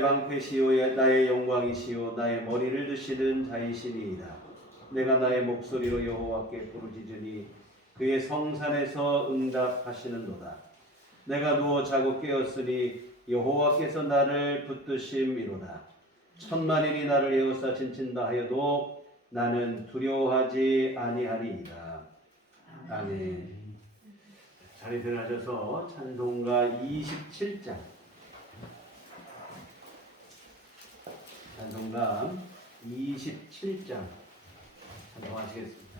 나의 방패시요 나의 영광이시요 나의 머리를 드시는 자이시니이다. 내가 나의 목소리로 여호와께 부르짖으니 그의 성산에서 응답하시는도다. 내가 누워 자고 깨었으니 여호와께서 나를 붙드심이로다. 천만인이 나를 에워싸 진친다 하여도 나는 두려워하지 아니하리이다. 아멘. 자리들 하셔서 찬송가 27장 찬송가 27장 찬송하시겠습니다.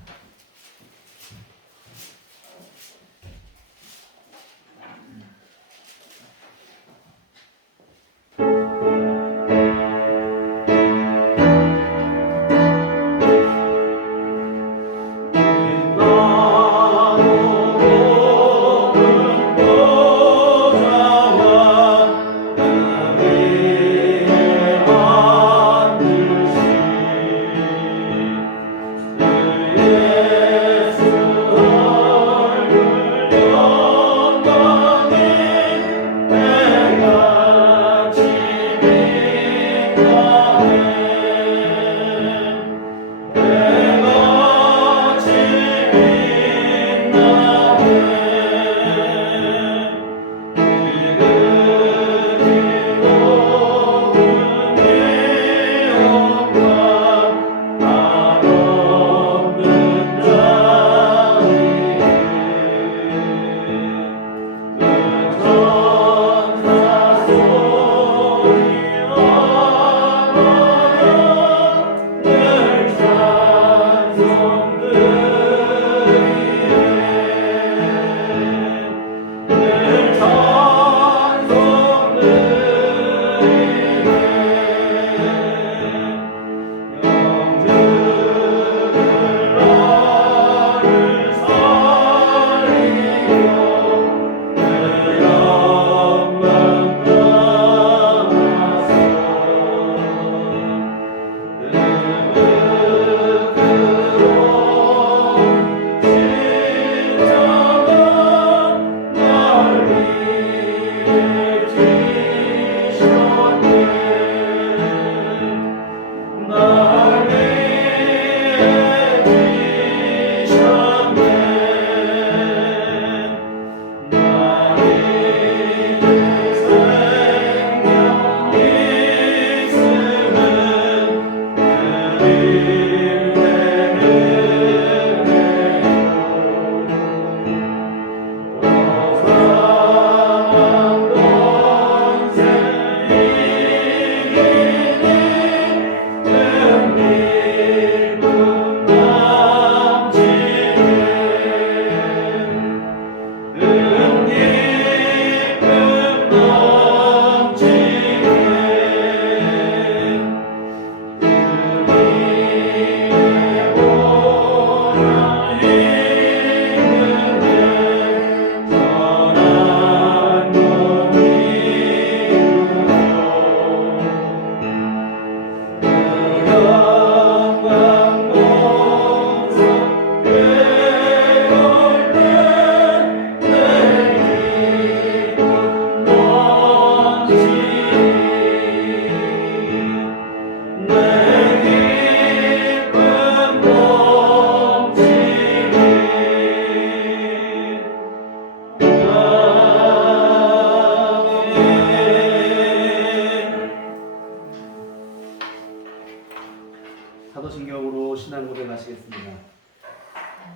사도신경으로 신앙고백 하시겠습니다.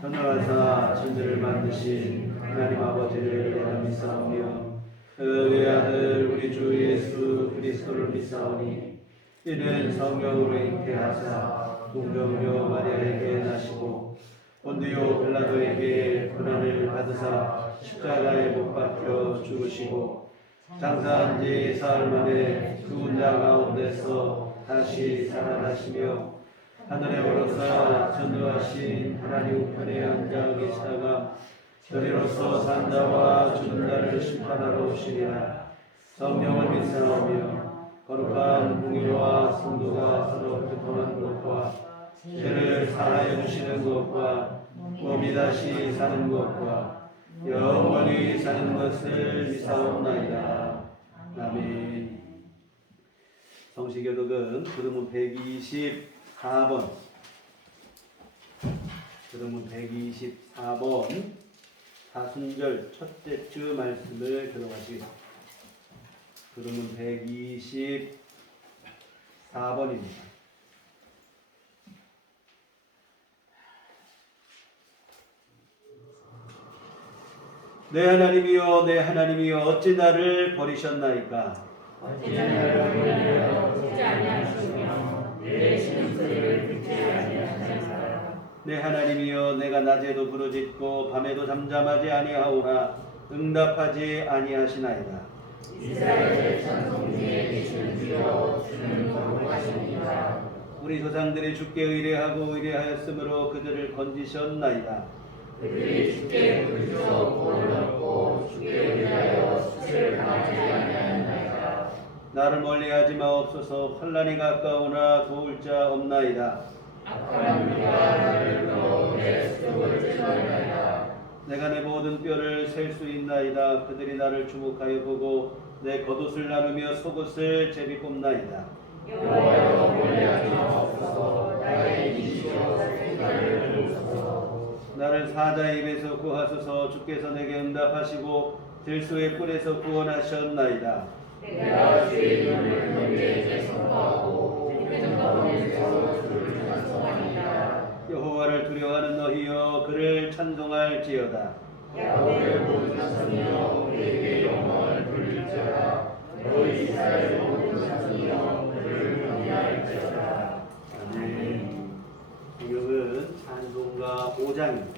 전능하사 천지를 만드신 하나님 아버지를 내가 믿사오며 그의 아들 우리 주 예수 그리스도를 믿사오니 이는 성령으로 잉태하사 동정녀 마리아에게 나시고 본디오 빌라도에게 고난을 받으사 십자가에 못 박혀 죽으시고 장사한 지 사흘 만에 죽은 자 가운데서 다시 살아나시며 하늘에 오르사 전능하신 하나님 우편에 앉아 계시다가 저리로서 산 자와 죽은 자를 심판하러 오시리라. 성령을 믿사오며 거룩한 공의와 성도가 서로 교통하는 것과 죄를 사하여 주시는 것과 몸이 다시 사는 것과 영원히 사는 것을 믿사옵나이다. 아멘. 성시교독은 그러면 124번. 그러면 124번 사순절 첫째 주 말씀을 들어가시겠습니다. 그러면 124번입니다. 내 하나님이여 내 하나님이여 어찌 나를 버리셨나이까? 어찌 나를 버리려 듣지 아니하시며 내 신음소리를 듣지 아니하시나이까? 내 하나님이여 내가 낮에도 부르짖고 밤에도 잠잠하지 아니하오나 응답하지 아니하시나이다. 이스라엘의 천성 중에 계시는 주여 주는 거룩하십니다. 우리 조상들이 주께 의뢰하고 의뢰하였으므로 그들을 건지셨나이다. 그들이 주께 부르짖어 구원을 얻고 주께 의하여 수치를 당하지 아니하였나이다. 나를 멀리하지 마옵소서. 환난이 가까우나 도울 자 없나이다. 악한 누가 나를 끌어 내 수족을 찔러내나이다. 내가 내 모든 뼈를 셀 수 있나이다. 그들이 나를 주목하여 보고 내 겉옷을 나누며 속옷을 제비 뽑나이다. 여호와여 멀리하지 마옵소서. 나의 이시여 생각을 주옵소서. 나를 사자의 입에서 구하소서. 주께서 내게 응답하시고 들소의 뿔에서 구원하셨나이다. 내가 주의 이름을 너희에게 선포하고 주께서 가운데서 주를 찬송하니라. 여호와를 두려워하는 너희여 그를 찬송할지어다. 야곱의 모든 자손이여 우리에게 영광을 돌릴지어다. 너희 이스라엘 모든 자손이여 그를 경외할지어다. 아멘. 성경은 찬송가 5장입니다.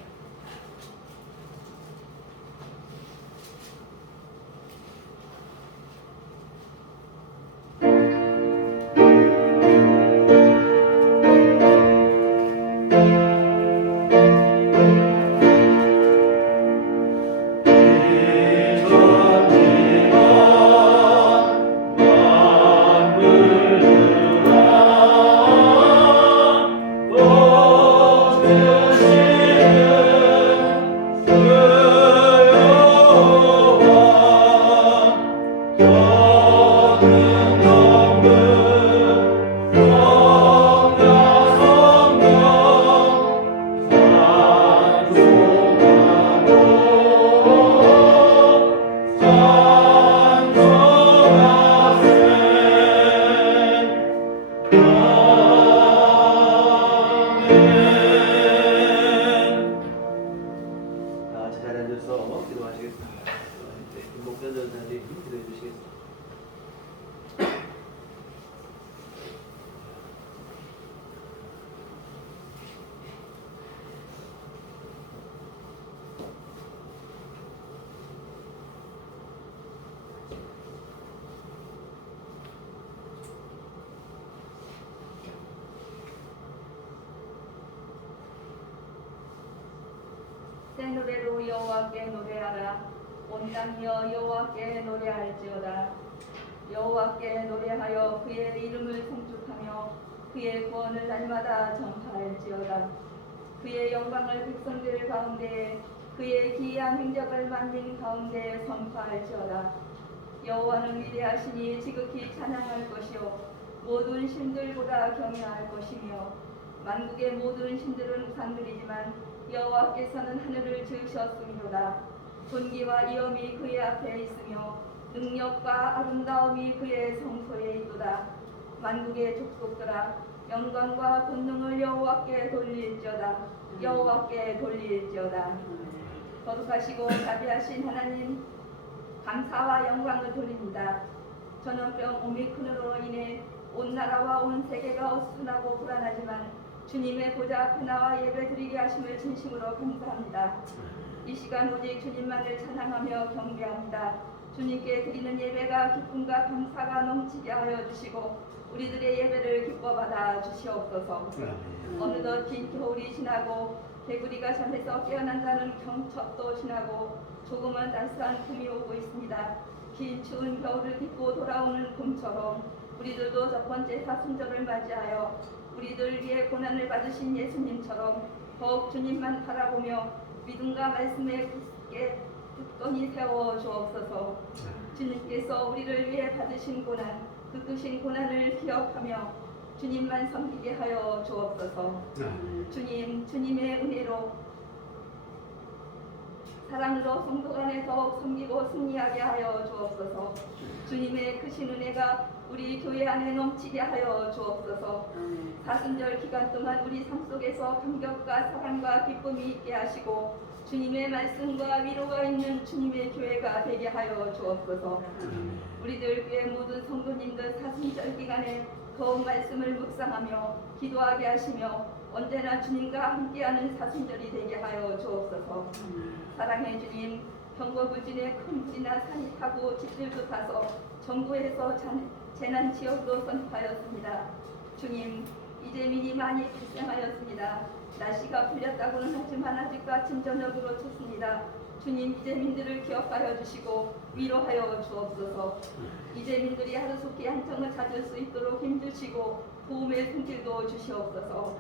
새 노래로 여호와께 노래하라. 온 땅이여 여호와께 노래할지어다. 여호와께 노래하여 그의 이름을 송축하며 그의 구원을 날마다 전파할지어다. 그의 영광을 백성들 가운데에 그의 기이한 행적을 만민 가운데에 선포할지어다. 여호와는 위대하시니 지극히 찬양할 것이요 모든 신들보다 경외할 것이며 만국의 모든 신들은 우상들이지만 여호와께서는 하늘을 지으셨음이로다. 존귀와 위엄이 그의 앞에 있으며 능력과 아름다움이 그의 성소에 있도다. 만국의 족속들아 영광과 권능을 여호와께 돌릴지어다. 여호와께 돌릴지어다. 거룩하시고 자비하신 하나님 감사와 영광을 돌립니다. 전염병 오미크론으로 인해 온 나라와 온 세계가 어수선하고 불안하지만 주님의 보좌 앞에 나와 예배드리게 하심을 진심으로 감사합니다. 이 시간 오직 주님만을 찬양하며 경배합니다. 주님께 드리는 예배가 기쁨과 감사가 넘치게 하여 주시고 우리들의 예배를 기뻐 받아 주시옵소서. 어느덧 긴 겨울이 지나고 개구리가 잠에서 깨어난다는 경첩도 지나고 조금은 따스한 봄이 오고 있습니다. 긴 추운 겨울을 딛고 돌아오는 봄처럼 우리들도 첫 번째 사순절을 맞이하여 우리들 위해 고난을 받으신 예수님처럼 더욱 주님만 바라보며 믿음과 말씀에 굳게 굳건히 세워 주옵소서. 주님께서 우리를 위해 받으신 고난 겪으신 고난을 기억하며 주님만 섬기게 하여 주옵소서. 주님의 은혜로 사랑으로 성도 간에 더욱 섬기고 승리하게 하여 주옵소서. 주님의 크신 은혜가 우리 교회 안에 넘치게 하여 주옵소서. 사순절 기간 동안 우리 삶 속에서 감격과 사랑과 기쁨이 있게 하시고 주님의 말씀과 위로가 있는 주님의 교회가 되게 하여 주옵소서. 우리들 교회 모든 성도님들 사순절 기간에 더욱 말씀을 묵상하며 기도하게 하시며 언제나 주님과 함께하는 사순절이 되게 하여 주옵소서. 사랑의 주님, 경거부진에 큰 불이나 산이 타고 집들도 타서 전국에서 재난 지역으로 선포하였습니다. 주님, 이재민이 많이 발생하였습니다. 날씨가 풀렸다고는 하지만 아직도 아침 저녁으로 쳤습니다. 주님, 이재민들을 기억하여 주시고 위로하여 주옵소서. 이재민들이 하루속히 한정을 찾을 수 있도록 힘주시고 도움의 손길도 주시옵소서.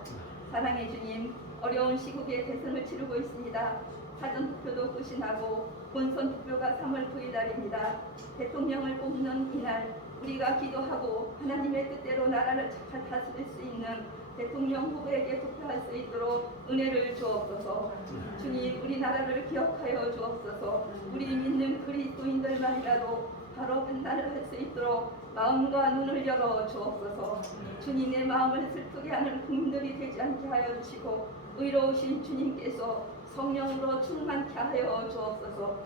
사랑의 주님, 어려운 시국에 대선을 치르고 있습니다. 사전투표도 끝이 나고 본선투표가 3월 9일 날입니다. 대통령을 뽑는 이날 우리가 기도하고 하나님의 뜻대로 나라를 잘 다스릴 수 있는 대통령 후보에게 투표할 수 있도록 은혜를 주옵소서. 주님, 우리나라를 기억하여 주옵소서. 우리 믿는 그리스도인들만이라도 바로 판단을 할 수 있도록 마음과 눈을 열어 주옵소서. 주님의 마음을 슬프게 하는 국민들이 되지 않게 하여 주시고 의로우신 주님께서 성령으로 충만케 하여 주옵소서.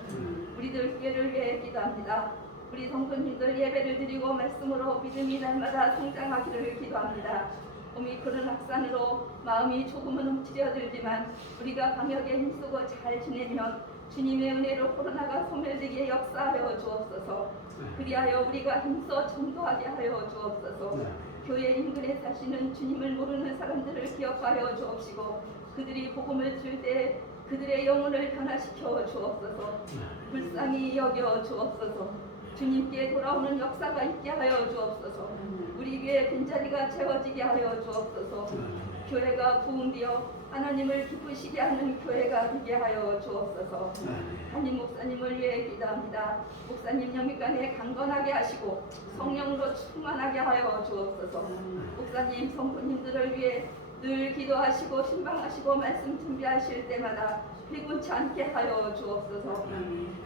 우리들 교회를 위해 기도합니다. 우리 성도님들 예배를 드리고 말씀으로 믿음이 날마다 성장하기를 기도합니다. 오미크론 확산으로 마음이 조금은 움츠려들지만 우리가 방역에 힘쓰고 잘 지내면 주님의 은혜로 코로나가 소멸되게 역사하여 주옵소서. 그리하여 우리가 힘써 전도하게 하여 주옵소서. 교회 인근에 사시는 주님을 모르는 사람들을 기억하여 주옵시고 그들이 복음을 들을 때 그들의 영혼을 변화시켜 주옵소서. 불쌍히 여겨 주옵소서. 주님께 돌아오는 역사가 있게 하여 주옵소서. 우리 교회 빈자리가 채워지게 하여 주옵소서. 교회가 부흥되어 하나님을 기쁘시게 하는 교회가 되게 하여 주옵소서. 한임 목사님을 위해 기도합니다. 목사님 영육간에 강건하게 하시고 성령으로 충만하게 하여 주옵소서. 목사님 성도님들을 위해 늘 기도하시고 신방하시고 말씀 준비하실 때마다 피곤치 않게 하여 주옵소서.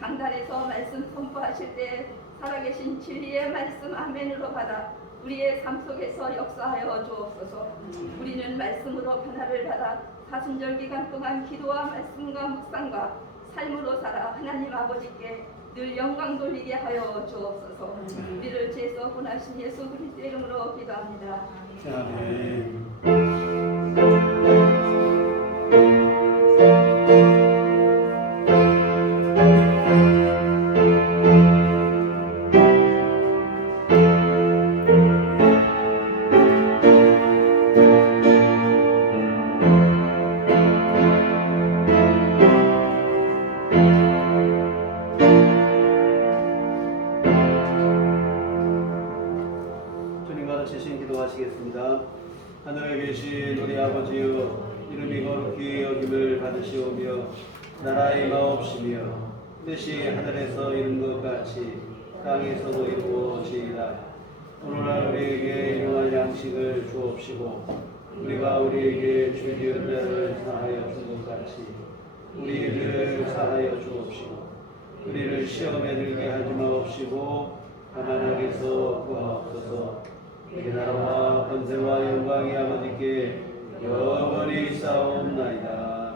강단에서 말씀 선포하실 때 살아계신 진리의 말씀 아멘으로 받아 우리의 삶 속에서 역사하여 주옵소서. 우리는 말씀으로 변화를 받아 사순절 기간 동안 기도와 말씀과 묵상과 삶으로 살아 하나님 아버지께 늘 영광 돌리게 하여 주옵소서. 우리를 죄에서 구원하신 예수 그리스도의 이름으로 기도합니다. 아멘. 기도하시겠습니다. 하늘에 계신 우리 아버지여, 이름이 거룩히 여김을 받으시오며 나라의 마옵시며 뜻이 하늘에서 이룬 것 같이 땅에서도 이루어지이다. 오늘날 우리에게 일용할 양식을 주옵시고 우리가 우리에게 죄지은 자를 사하여 준 것 같이 우리 죄를 사하여 주옵시고 우리를 시험에 들게 하지 마옵시고 다만 악에서 구하옵소서. 이 나라와 권세와 영광이 아버지께 영원히 싸움나이다.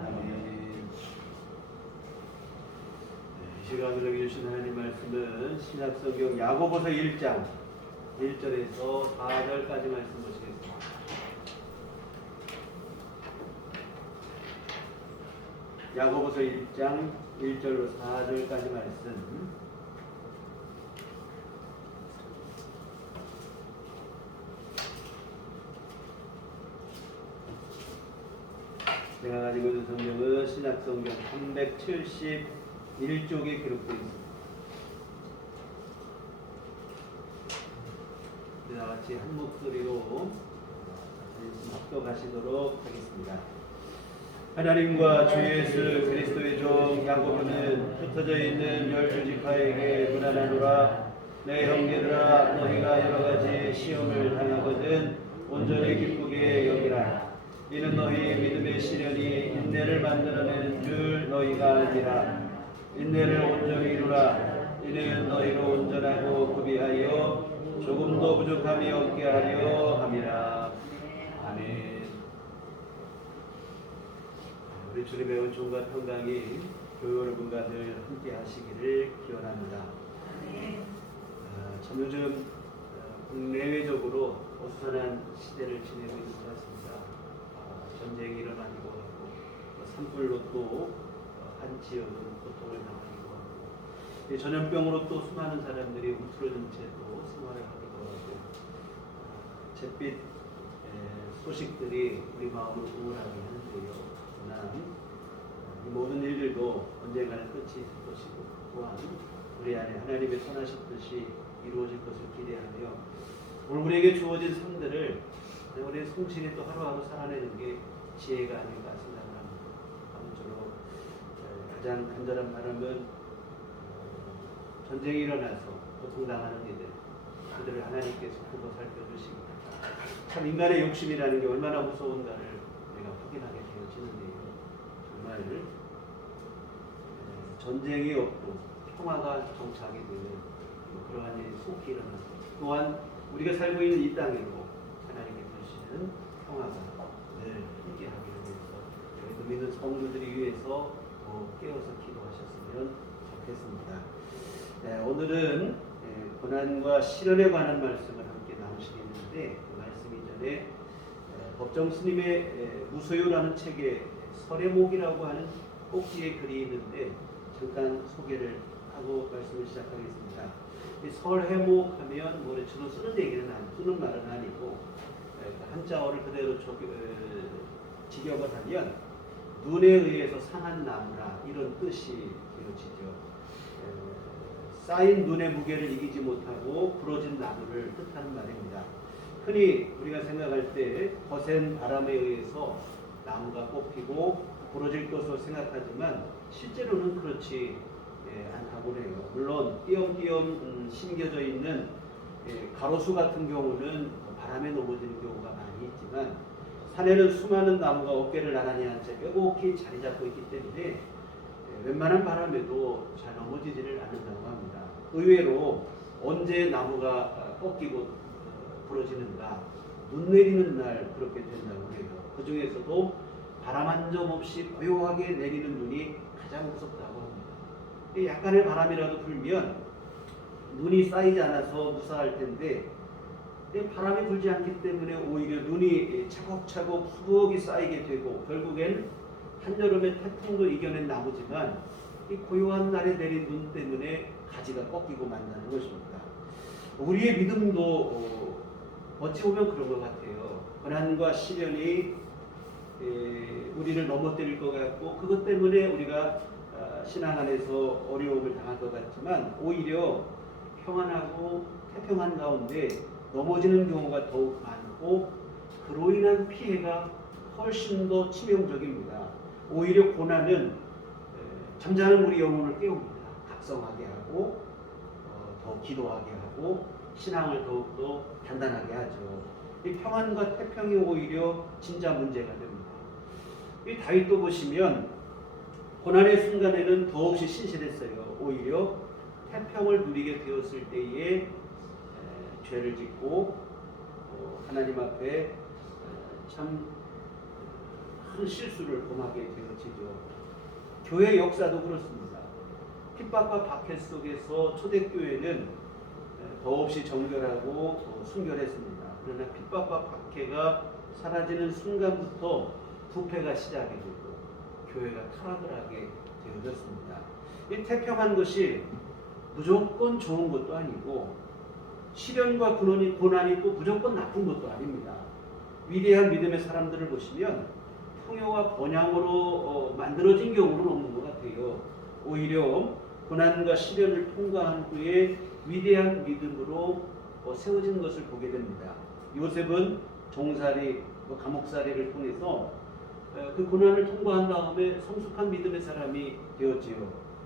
아멘. 이 시간으로 주신 하나님 말씀은 신약성경 야고보서 1장 1절에서 4절까지 말씀 보시겠습니다. 야고보서 1장 1절로 4절까지 말씀. 제가 가지고 있는 성경은 신약성경 371쪽에 기록되어 있습니다. 다 같이 한 목소리로 합독하시도록 하겠습니다. 하나님과 주 예수 그리스도의 종 야고보는 흩어져 있는 12지파에게 문안하노라. 내 형제들아 너희가 여러 가지 시험을 당하거든 온전히 기쁘게 여기라. 이는 너희 믿음의 시련이 인내를 만들어내는 줄 너희가 알리라. 인내를 온전히 이루라. 이는 너희로 온전하고 구비하여 조금도 부족함이 없게 하려 함이라. 아멘. 우리 주님의 은총과 평강이 교회 여러분과 늘 함께 하시기를 기원합니다. 참 요즘 국내외적으로 어수선한 시대를 지내고 있는 것 같습니다. 전쟁이 일어나기도 하고 산불로 또 한 지역은 고통을 당하기도 하고 전염병으로 또 수많은 사람들이 움츠러진 채로 생활을 하기도 하고 잿빛 소식들이 우리 마음을 우울하게 하는데요. 그러나 이 모든 일들도 언젠가는 끝이 있을 것이고 또한 우리 안에 하나님의 선하신 뜻이 이루어질 것을 기대하며 오늘 우리에게 주어진 삶들을 우리의 성실히 또 하루하루 살아내는 게 지혜가 아닌가 생각을 합니다. 아무쪼록 가장 간절한 바람은 전쟁이 일어나서 고통당하는 이들 그들을 하나님께서 보고 살펴주시고 참 인간의 욕심이라는 게 얼마나 무서운가를 우리가 확인하게 되어지는데요. 정말 전쟁이 없고 평화가 정착이 되는 그러한 일이 속히 일어나고 또한 우리가 살고 있는 이 땅에도 하나님께 주시는 평화가 늘 함께하기를 위해서 저희도 믿는 성도들이 위해서 깨어서 기도하셨으면 좋겠습니다. 오늘은 고난과 시련에 관한 말씀을 함께 나누시겠는데 그 말씀 이전에 법정 스님의 무소유라는 책에 설해목이라고 하는 꼭지의 글이 있는데 잠깐 소개를 하고 말씀을 시작하겠습니다. 이 설해목 하면 뭐 주로 쓰는 말은 아니고 한자어를 그대로 직역을 하면 눈에 의해서 상한 나무라 이런 뜻이 되어지죠. 쌓인 눈의 무게를 이기지 못하고 부러진 나무를 뜻하는 말입니다. 흔히 우리가 생각할 때 거센 바람에 의해서 나무가 뽑히고 부러질 것으로 생각하지만 실제로는 그렇지 않다고 해요. 물론 띄엄띄엄 심겨져 있는 가로수 같은 경우는 바람에 넘어지는 경우가 많이 있지만 산에는 수많은 나무가 어깨를 나란히 한 채 빼곡히 자리 잡고 있기 때문에 웬만한 바람에도 잘 넘어지지를 않는다고 합니다. 의외로 언제 나무가 꺾이고 부러지는가? 눈 내리는 날 그렇게 된다고 해요. 그 중에서도 바람 한 점 없이 고요하게 내리는 눈이 가장 무섭다고 합니다. 약간의 바람이라도 불면 눈이 쌓이지 않아서 무사할 텐데 바람이 불지 않기 때문에 오히려 눈이 차곡차곡 수북이 쌓이게 되고 결국엔 한여름의 태풍도 이겨낸 나무지만 이 고요한 날에 내린 눈 때문에 가지가 꺾이고 만다는 것입니다. 우리의 믿음도 어찌 보면 그런 것 같아요. 고난과 시련이 우리를 넘어뜨릴 것 같고 그것 때문에 우리가 신앙 안에서 어려움을 당할 것 같지만 오히려 평안하고 태평한 가운데 넘어지는 경우가 더욱 많고 그로 인한 피해가 훨씬 더 치명적입니다. 오히려 고난은 잠자는 우리 영혼을 깨웁니다. 각성하게 하고 더 기도하게 하고 신앙을 더욱더 단단하게 하죠. 이 평안과 태평이 오히려 진짜 문제가 됩니다. 이 다윗도 보시면 고난의 순간에는 더없이 신실했어요. 오히려 태평을 누리게 되었을 때에 죄를 짓고 하나님 앞에 참 큰 실수를 범하게 되어지죠. 교회 역사도 그렇습니다. 핍박과 박해 속에서 초대교회는 더없이 정결하고 순결했습니다. 그러나 핍박과 박해가 사라지는 순간부터 부패가 시작이 되고 교회가 타락을 하게 되어졌습니다. 이 태평한 것이 무조건 좋은 것도 아니고 시련과 고난이 또 무조건 나쁜 것도 아닙니다. 위대한 믿음의 사람들을 보시면 풍요와 번영으로 만들어진 경우는 없는 것 같아요. 오히려 고난과 시련을 통과한 후에 위대한 믿음으로 세워진 것을 보게 됩니다. 요셉은 종살이, 감옥살이를 통해서 그 고난을 통과한 다음에 성숙한 믿음의 사람이 되었지요.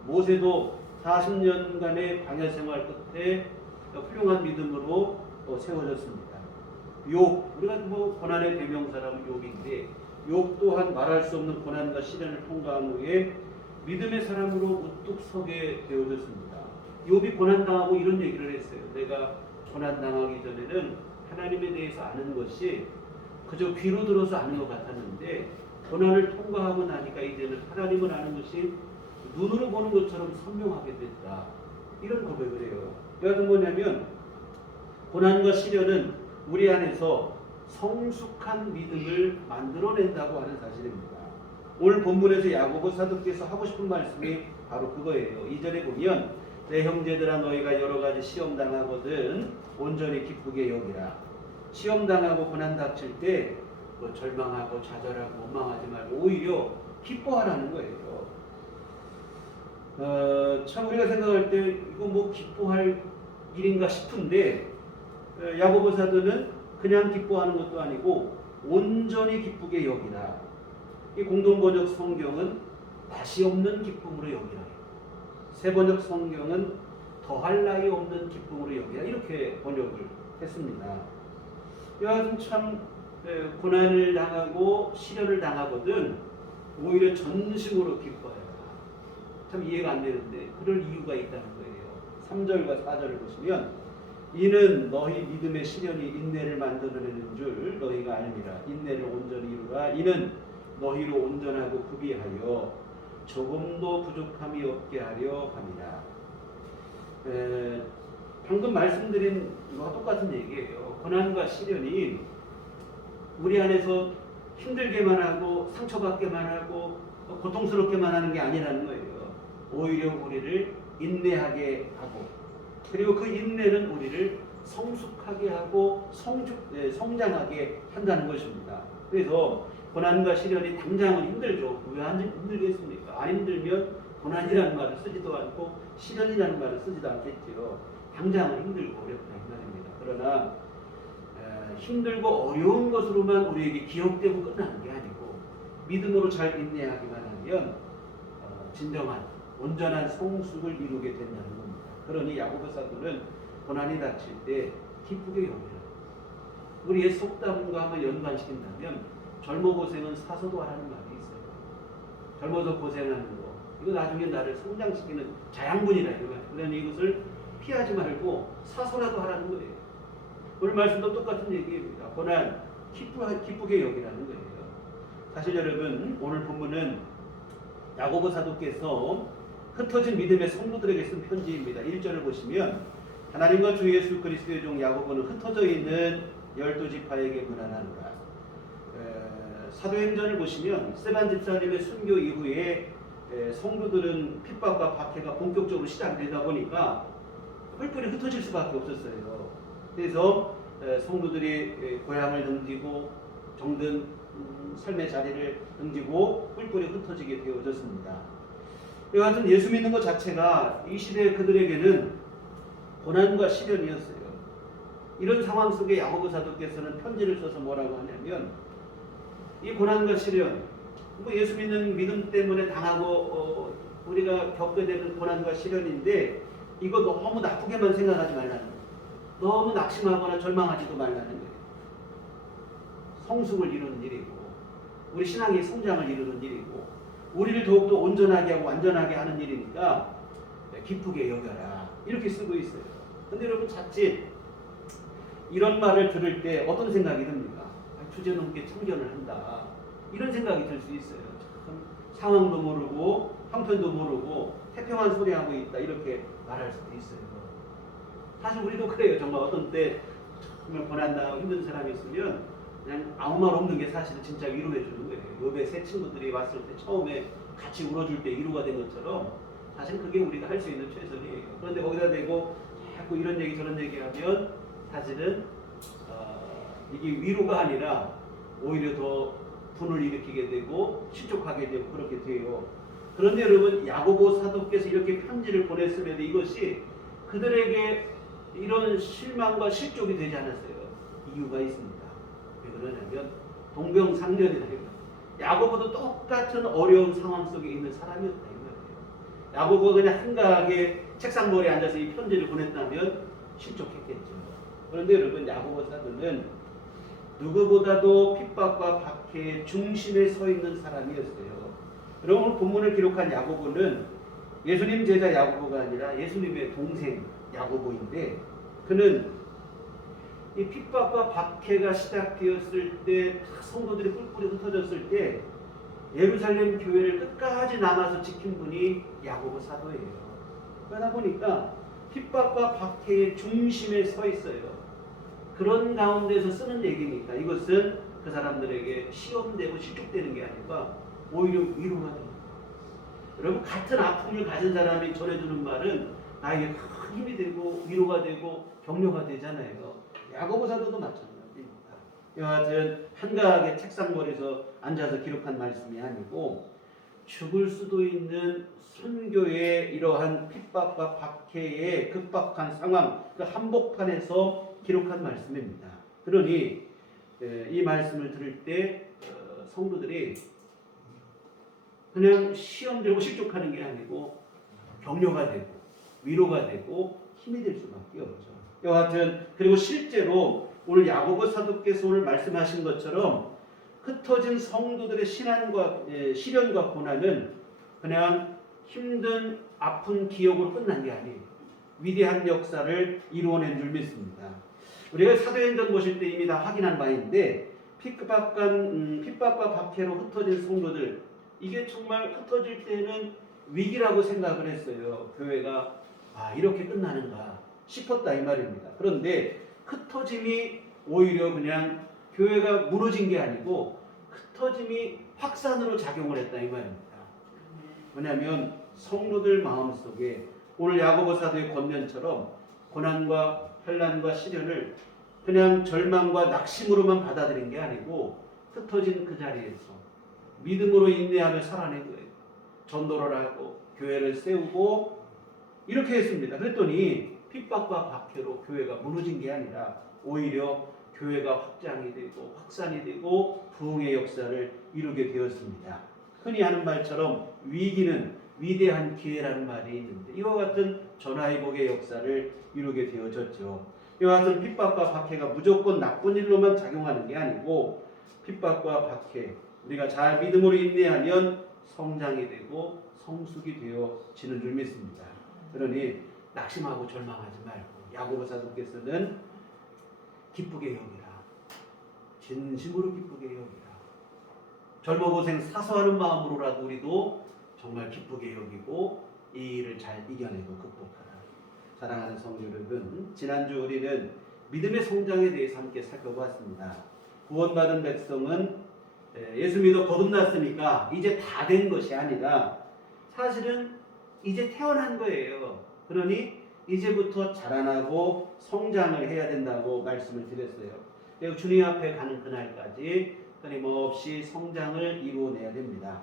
모세도 40년간의 광야 생활 끝에 훌륭한 믿음으로 세워졌습니다. 욥, 우리가 뭐 고난의 대명사라면 욥인데 욥 또한 말할 수 없는 고난과 시련을 통과한 후에 믿음의 사람으로 우뚝 서게 되어졌습니다. 욥이 고난당하고 이런 얘기를 했어요. 내가 고난당하기 전에는 하나님에 대해서 아는 것이 그저 귀로 들어서 아는 것 같았는데 고난을 통과하고 나니까 이제는 하나님을 아는 것이 눈으로 보는 것처럼 선명하게 됐다. 이런 고백을 해요. 여하튼 뭐냐면 고난과 시련은 우리 안에서 성숙한 믿음을 만들어낸다고 하는 사실입니다. 오늘 본문에서 야고보 사도께서 하고 싶은 말씀이 바로 그거예요. 2절에 보면 내 형제들아 너희가 여러 가지 시험 당하거든 온전히 기쁘게 여기라. 시험 당하고 고난 닥칠 때 뭐 절망하고 좌절하고 원망하지 말고 오히려 기뻐하라는 거예요. 참 우리가 생각할 때 이거 뭐 기뻐할 일인가 싶은데 야고보 사도는 그냥 기뻐하는 것도 아니고 온전히 기쁘게 여기라. 이 공동번역 성경은 다시 없는 기쁨으로 여기라. 세번역 성경은 더할 나위 없는 기쁨으로 여기라. 이렇게 번역을 했습니다. 여하튼 참 고난을 당하고 시련을 당하거든 오히려 전심으로 기뻐해라. 참 이해가 안 되는데 그럴 이유가 있다는 거예요. 3절과 4절을 보시면 이는 너희 믿음의 시련이 인내를 만들어내는 줄 너희가 알미라. 인내를 온전히 이루라. 이는 너희로 온전하고 구비하여 조금도 부족함이 없게 하려 함이라. 방금 말씀드린 거와 똑같은 얘기예요. 고난과 시련이 우리 안에서 힘들게만 하고 상처받게만 하고 고통스럽게만 하는 게 아니라는 거예요. 오히려 우리를 인내하게 하고 그리고 그 인내는 우리를 성숙하게 하고 성장하게 한다는 것입니다. 그래서 고난과 시련이 당장은 힘들죠. 왜 안 힘들겠습니까? 안 힘들면 고난이라는 말을 쓰지도 않고 시련이라는 말을 쓰지도 않겠죠. 당장은 힘들고 어렵다 이 말입니다. 그러나 힘들고 어려운 것으로만 우리에게 기억되고 끝나는 게 아니고 믿음으로 잘 인내하기만 하면 진정한 온전한 성숙을 이루게 된다는 겁니다. 그러니 야고보 사도는 고난이 닥칠 때 기쁘게 여기라. 우리의 속담과 한번 연관시킨다면 젊어 고생은 사서도 하라는 말이 있어요. 젊어서 고생하는 거 이거 나중에 나를 성장시키는 자양분이라 이거. 그러니 이것을 피하지 말고 사서라도 하라는 거예요. 오늘 말씀도 똑같은 얘기입니다. 고난 기쁘게 여기라는 거예요. 사실 여러분 오늘 본문은 야고보 사도께서 흩어진 믿음의 성도들에게 쓴 편지입니다. 1절을 보시면 하나님과 주 예수 그리스도의 종 야고보는 흩어져 있는 12지파에게 문안하노라. 사도행전을 보시면 스데반 집사님의 순교 이후에 성도들은 핍박과 박해가 본격적으로 시작되다 보니까 뿔뿔이 흩어질 수밖에 없었어요. 그래서 성도들이 고향을 등지고 정든 삶의 자리를 등지고 뿔뿔이 흩어지게 되어졌습니다. 여하튼 예수 믿는 것 자체가 이 시대 그들에게는 고난과 시련이었어요. 이런 상황 속에 야고보 사도께서는 편지를 써서 뭐라고 하냐면 이 고난과 시련, 뭐 예수 믿는 믿음 때문에 당하고 우리가 겪게 되는 고난과 시련인데 이거 너무 나쁘게만 생각하지 말라는 거예요. 너무 낙심하거나 절망하지도 말라는 거예요. 성숙을 이루는 일이고 우리 신앙의 성장을 이루는 일이고 우리를 더욱더 온전하게 하고 완전하게 하는 일이니까 기쁘게 여겨라 이렇게 쓰고 있어요. 근데 여러분 자칫 이런 말을 들을 때 어떤 생각이 듭니까? 주제넘게 참견을 한다 이런 생각이 들 수 있어요. 참 상황도 모르고 형편도 모르고 태평한 소리 하고 있다 이렇게 말할 수도 있어요. 사실 우리도 그래요. 정말 어떤 때 정말 고난당하고 힘든 사람이 있으면 그냥 아무 말 없는 게 사실은 진짜 위로해 주는 거예요. 욥의 세 친구들이 왔을 때 처음에 같이 울어줄 때 위로가 된 것처럼 사실 그게 우리가 할 수 있는 최선이에요. 그런데 거기다 대고 자꾸 이런 얘기 저런 얘기 하면 사실은 이게 위로가 아니라 오히려 더 분을 일으키게 되고 실족하게 되고 그렇게 돼요. 그런데 여러분 야고보 사도께서 이렇게 편지를 보냈음에도 이것이 그들에게 이런 실망과 실족이 되지 않았어요. 이유가 있습니다. 왜 그러냐면 동병상련이다. 야고보도 똑같은 어려운 상황 속에 있는 사람이었다 이 말이에요. 야고보가 그냥 한가하게 책상머리에 앉아서 이 편지를 보냈다면 실족했겠죠. 그런데 여러분, 야고보 사도는 누구보다도 핍박과 박해의 중심에 서 있는 사람이었어요. 여러분, 오늘 본문을 기록한 야고보는 예수님 제자 야고보가 아니라 예수님의 동생 야고보인데, 그는 이 핍박과 박해가 시작되었을 때, 성도들이 뿔뿔이 흩어졌을 때 예루살렘 교회를 끝까지 남아서 지킨 분이 야고보 사도예요. 그러다 보니까 핍박과 박해의 중심에 서 있어요. 그런 가운데서 쓰는 얘기니까 이것은 그 사람들에게 시험되고 실족되는 게 아니라 오히려 위로가 됩니다. 여러분, 같은 아픔을 가진 사람이 전해주는 말은 나에게 큰 힘이 되고 위로가 되고 격려가 되잖아요. 야고보 사도도 마찬가지입니다. 여하튼 한가하게 책상머리에서 앉아서 기록한 말씀이 아니고 죽을 수도 있는 순교의 이러한 핍박과 박해의 급박한 상황, 그 한복판에서 기록한 말씀입니다. 그러니 이 말씀을 들을 때 성도들이 그냥 시험 들고 실족하는 게 아니고 격려가 되고 위로가 되고 힘이 될 수밖에 없죠. 여하튼 그리고 실제로 오늘 야고보 사도께서 오늘 말씀하신 것처럼 흩어진 성도들의 시련과 고난은 그냥 힘든 아픈 기억으로 끝난 게 아니에요. 위대한 역사를 이루어낸 줄 믿습니다. 우리가 사도행전 보실 때 이미 다 확인한 바인데 핍박과 박해로 흩어진 성도들, 이게 정말 흩어질 때는 위기라고 생각을 했어요. 교회가 이렇게 끝나는가 싶었다 이 말입니다. 그런데 흩어짐이 오히려 그냥 교회가 무너진 게 아니고 흩어짐이 확산으로 작용을 했다 이 말입니다. 왜냐하면 성도들 마음속에 오늘 야고보 사도의 권면처럼 고난과 환난과 시련을 그냥 절망과 낙심으로만 받아들인 게 아니고 흩어진 그 자리에서 믿음으로 인내하며 살아낸 거예요. 전도를 하고 교회를 세우고 이렇게 했습니다. 그랬더니 핍박과 박해로 교회가 무너진 게 아니라 오히려 교회가 확장이 되고 확산이 되고 부흥의 역사를 이루게 되었습니다. 흔히 하는 말처럼 위기는 위대한 기회라는 말이 있는데 이와 같은 전화위복의 역사를 이루게 되어졌죠. 이와 같은 핍박과 박해가 무조건 나쁜 일로만 작용하는 게 아니고 핍박과 박해, 우리가 잘 믿음으로 인내하면 성장이 되고 성숙이 되어지는 줄 믿습니다. 그러니 낙심하고 절망하지 말고 야고보 사도께서는 기쁘게 여기라. 진심으로 기쁘게 여기라. 젊어 고생 사소하는 마음으로라도 우리도 정말 기쁘게 여기고 이 일을 잘 이겨내고 극복하라. 사랑하는 성도 여러분, 지난주 우리는 믿음의 성장에 대해서 함께 살펴보았습니다. 구원받은 백성은 예수 믿어 거듭났으니까 이제 다 된 것이 아니라 사실은 이제 태어난 거예요. 그러니 이제부터 자라나고 성장을 해야 된다고 말씀을 드렸어요. 그리고 주님 앞에 가는 그날까지 끊임없이 성장을 이루어내야 됩니다.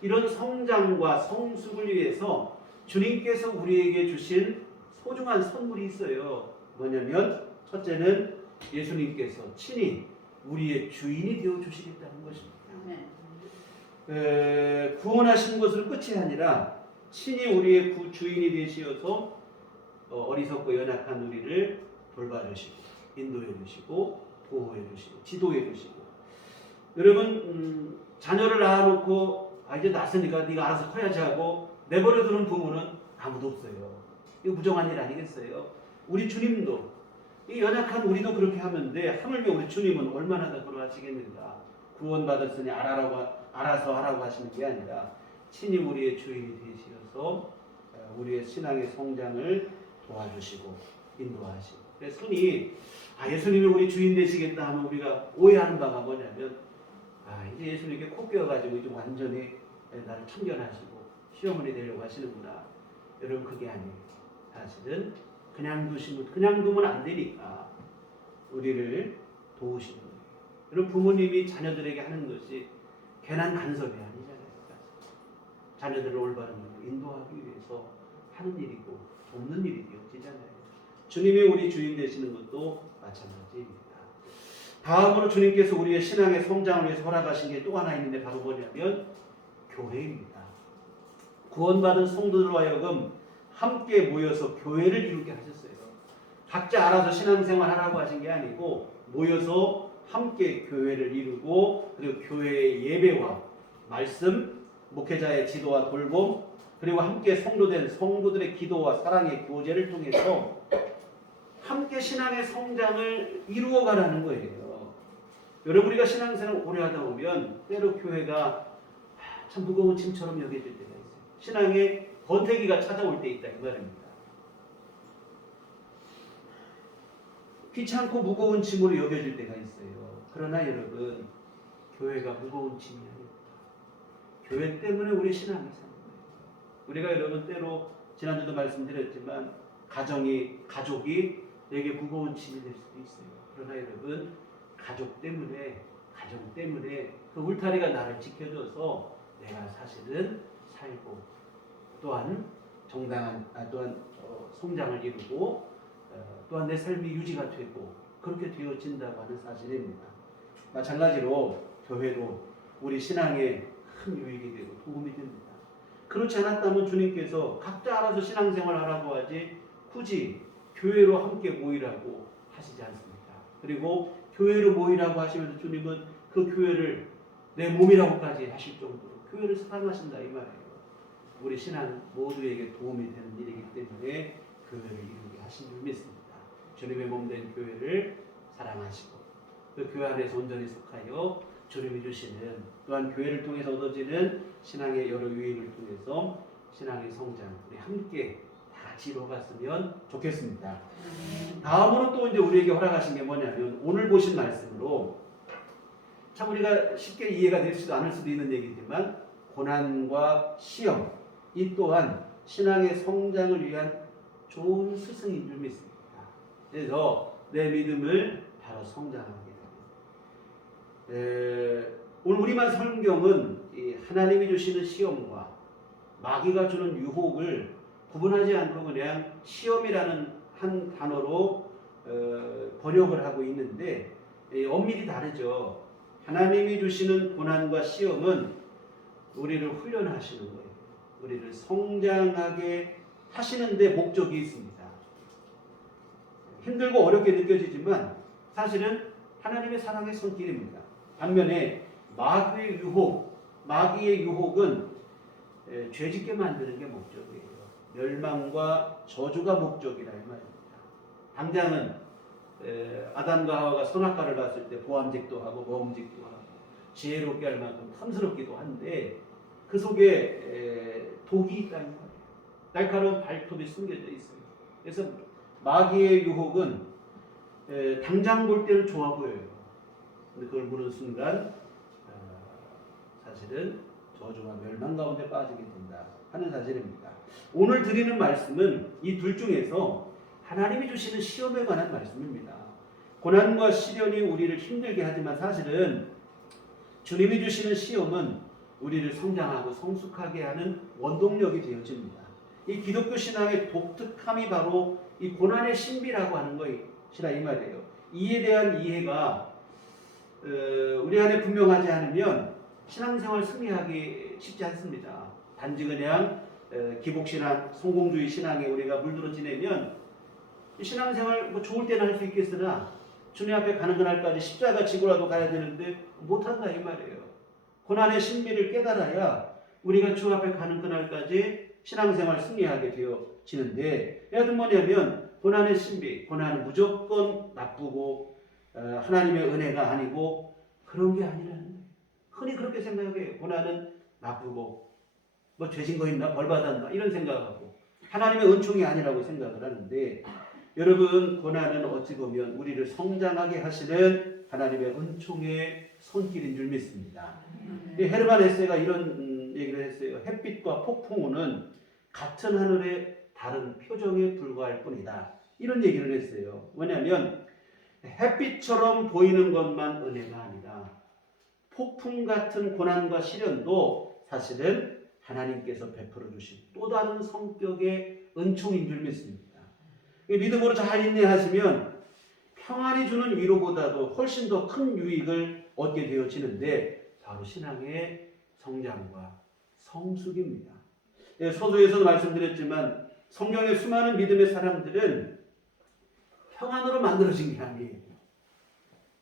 이런 성장과 성숙을 위해서 주님께서 우리에게 주신 소중한 선물이 있어요. 뭐냐면 첫째는 예수님께서 친히 우리의 주인이 되어 주시겠다는 것입니다. 구원하신 것으로 끝이 아니라 친히 우리의 주인이 되시어서 어리석고 연약한 우리를 돌봐주시고 인도해 주시고 보호해 주시고 지도해 주시고. 여러분, 자녀를 낳아놓고 이제 낳았으니까 네가 알아서 커야지 하고 내버려 두는 부모는 아무도 없어요. 이거 부정한 일 아니겠어요? 우리 주님도 이 연약한 우리도 그렇게 하면 돼. 하물며 우리 주님은 얼마나 더 그러하시겠는가. 구원받았으니 알아서 하라고 하시는 게 아니라 친히 우리의 주인이 되시어서 우리의 신앙의 성장을 도와주시고 인도하시고. 그래서 흔히 예수님이 우리 주인 되시겠다 하면 우리가 오해하는 바가 뭐냐면 이제 예수님께 코 껴가지고 이제 완전히 나를 참견하시고 시어머니 되려고 하시는구나. 여러분, 그게 아니에요. 사실은 그냥 두면 안 되니까 우리를 도우시는 거예요. 여러분, 부모님이 자녀들에게 하는 것이 괜한 간섭이 아니잖아요. 자녀들을 올바른 길로 인도하기 위해서 하는 일이고 돕는 일이 되어지잖아요. 주님이 우리 주인 되시는 것도 마찬가지입니다. 다음으로 주님께서 우리의 신앙의 성장을 위해서 허락하신 게 또 하나 있는데 바로 뭐냐면 교회입니다. 구원받은 성도들로 하여금 함께 모여서 교회를 이루게 하셨어요. 각자 알아서 신앙생활 하라고 하신 게 아니고 모여서 함께 교회를 이루고 그리고 교회의 예배와 말씀, 목회자의 지도와 돌봄 그리고 함께 성도된 성도들의 기도와 사랑의 교제를 통해서 함께 신앙의 성장을 이루어가라는 거예요. 여러분 우리가 신앙생활 오래 하다 보면 때로 교회가 참 무거운 짐처럼 여겨질 때가 있어요. 신앙의 권태기가 찾아올 때 있다 이 말입니다. 귀찮고 무거운 짐으로 여겨질 때가 있어요. 그러나 여러분 교회가 무거운 짐이 아닙니다. 교회 때문에 우리 신앙이 사는 거예요. 우리가 여러분 때로 지난주도 말씀드렸지만 가족이 내게 무거운 짐이 될 수도 있어요. 그러나 여러분 가정 때문에 그 울타리가 나를 지켜줘서 내가 사실은 살고 또한 성장을 이루고 또한 내 삶이 유지가 되고 그렇게 되어진다고 하는 사실입니다. 마찬가지로 교회도 우리 신앙에 큰 유익이 되고 도움이 됩니다. 그렇지 않았다면 주님께서 각자 알아서 신앙생활 하라고 하지 굳이 교회로 함께 모이라고 하시지 않습니다. 그리고 교회로 모이라고 하시면서 주님은 그 교회를 내 몸이라고까지 하실 정도로 교회를 사랑하신다 이 말이에요. 우리 신앙 모두에게 도움이 되는 일이기 때문에 교회를 이루게 하신 줄 믿습니다. 주님의 몸된 교회를 사랑하시고 그 교회 안에서 온전히 속하여 주님이 주시는 또한 교회를 통해서 얻어지는 신앙의 여러 유익을 통해서 신앙의 성장 우리 함께 다 같이 이루어갔으면 좋겠습니다. 다음으로 또 이제 우리에게 허락하신 게 뭐냐면 오늘 보신 말씀으로 참 우리가 쉽게 이해가 되지도 않을 수도 있는 얘기지만 고난과 시험 이 또한 신앙의 성장을 위한 좋은 스승인 줄 믿습니다. 그래서 내 믿음을 바로 성장하게 됩니다. 오늘 우리말 성경은 하나님이 주시는 시험과 마귀가 주는 유혹을 구분하지 않고 그냥 시험이라는 한 단어로 번역을 하고 있는데 엄밀히 다르죠. 하나님이 주시는 고난과 시험은 우리를 훈련하시는 거예요. 우리를 성장하게 하시는데 목적이 있습니다. 힘들고 어렵게 느껴지지만 사실은 하나님의 사랑의 손길입니다. 반면에 마귀의 유혹은 죄짓게 만드는 게 목적이에요. 멸망과 저주가 목적이라 이 말입니다. 당장은 아담과 하와가 선악과를 봤을 때 보암직도 하고 먹음직도 하고 지혜롭게 할 만큼 탐스럽기도 한데 그 속에 독이 있다는 말이에요. 날카로운 발톱이 숨겨져 있어요. 그래서 마귀의 유혹은 당장 볼 때는 좋아 보여요. 근데 그걸 보는 순간 사실은 저주와 멸망 가운데 빠지게 된다 하는 사실입니다. 오늘 드리는 말씀은 이 둘 중에서 하나님이 주시는 시험에 관한 말씀입니다. 고난과 시련이 우리를 힘들게 하지만 사실은 주님이 주시는 시험은 우리를 성장하고 성숙하게 하는 원동력이 되어집니다. 이 기독교 신앙의 독특함이 바로 이 고난의 신비라고 하는 것이라 이 말이에요. 이에 대한 이해가 우리 안에 분명하지 않으면 신앙생활 승리하기 쉽지 않습니다. 단지 그냥 기복신앙, 성공주의 신앙에 우리가 물들어 지내면 신앙생활 뭐 좋을 때는 할 수 있겠으나 주님 앞에 가는 그날까지 십자가 지고라도 가야 되는데 못한다 이 말이에요. 고난의 신비를 깨달아야 우리가 주 앞에 가는 그날까지 신앙생활 승리하게 되어지는데 여하튼 뭐냐면 고난의 신비, 고난은 무조건 나쁘고 하나님의 은혜가 아니고 그런 게 아니라는 거예요. 흔히 그렇게 생각해요. 고난은 나쁘고 뭐 죄진 거 있나 벌 받았나 이런 생각하고 하나님의 은총이 아니라고 생각을 하는데 여러분 고난은 어찌 보면 우리를 성장하게 하시는 하나님의 은총의 손길인 줄 믿습니다. 헤르만 헤세가 이런 얘기를 했어요. 햇빛과 폭풍우는 같은 하늘의 다른 표정에 불과할 뿐이다. 이런 얘기를 했어요. 왜냐하면 햇빛처럼 보이는 것만 은혜가 아니라 폭풍 같은 고난과 시련도 사실은 하나님께서 베풀어 주신 또 다른 성격의 은총인 줄 믿습니다. 믿음으로 잘 인내하시면 평안이 주는 위로보다도 훨씬 더 큰 유익을 얻게 되어지는데 바로 신앙의 성장과 성숙입니다. 서두에서도 말씀드렸지만 성경의 수많은 믿음의 사람들은 평안으로 만들어진 게 아니에요.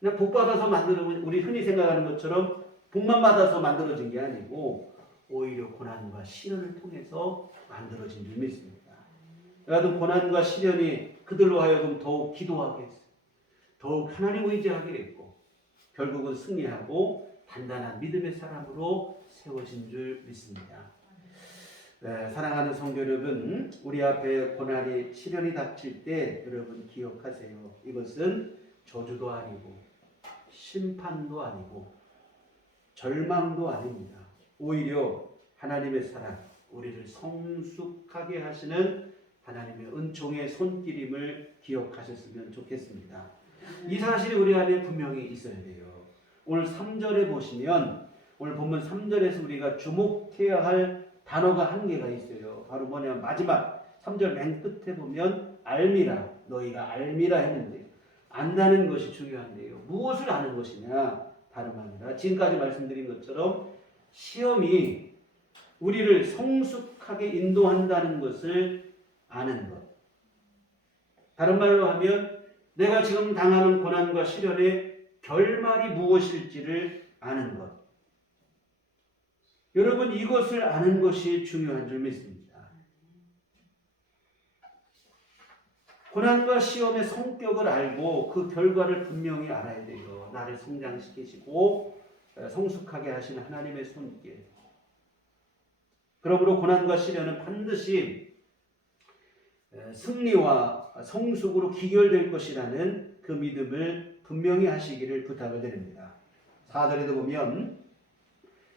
그냥 복 받아서 만들면 우리 흔히 생각하는 것처럼 복만 받아서 만들어진 게 아니고 오히려 고난과 시련을 통해서 만들어진 줄 믿습니다. 여하튼 고난과 시련이 그들로 하여금 더욱 기도하게 했어요. 더욱 하나님 의지하게 했고 결국은 승리하고 단단한 믿음의 사람으로 세워진 줄 믿습니다. 네, 사랑하는 성도 여러분, 우리 앞에 고난이 시련이 닥칠 때 여러분 기억하세요. 이것은 저주도 아니고 심판도 아니고 절망도 아닙니다. 오히려 하나님의 사랑, 우리를 성숙하게 하시는 하나님의 은총의 손길임을 기억하셨으면 좋겠습니다. 이 사실이 우리 안에 분명히 있어야 돼요. 오늘 3절에 보시면 오늘 본문 3절에서 우리가 주목해야 할 단어가 한 개가 있어요. 바로 뭐냐면 마지막 3절 맨 끝에 보면 알미라, 너희가 알미라 했는데 안다는 것이 중요한데요. 무엇을 아는 것이냐? 다름 아니라 지금까지 말씀드린 것처럼 시험이 우리를 성숙하게 인도한다는 것을 아는 것. 다른 말로 하면 내가 지금 당하는 고난과 시련의 결말이 무엇일지를 아는 것. 여러분 이것을 아는 것이 중요한 줄 믿습니다. 고난과 시험의 성격을 알고 그 결과를 분명히 알아야 돼요. 나를 성장시키시고 성숙하게 하시는 하나님의 손길. 그러므로 고난과 시련은 반드시 승리와 성숙으로 귀결될 것이라는 그 믿음을 분명히 하시기를 부탁을 드립니다. 4절에도 보면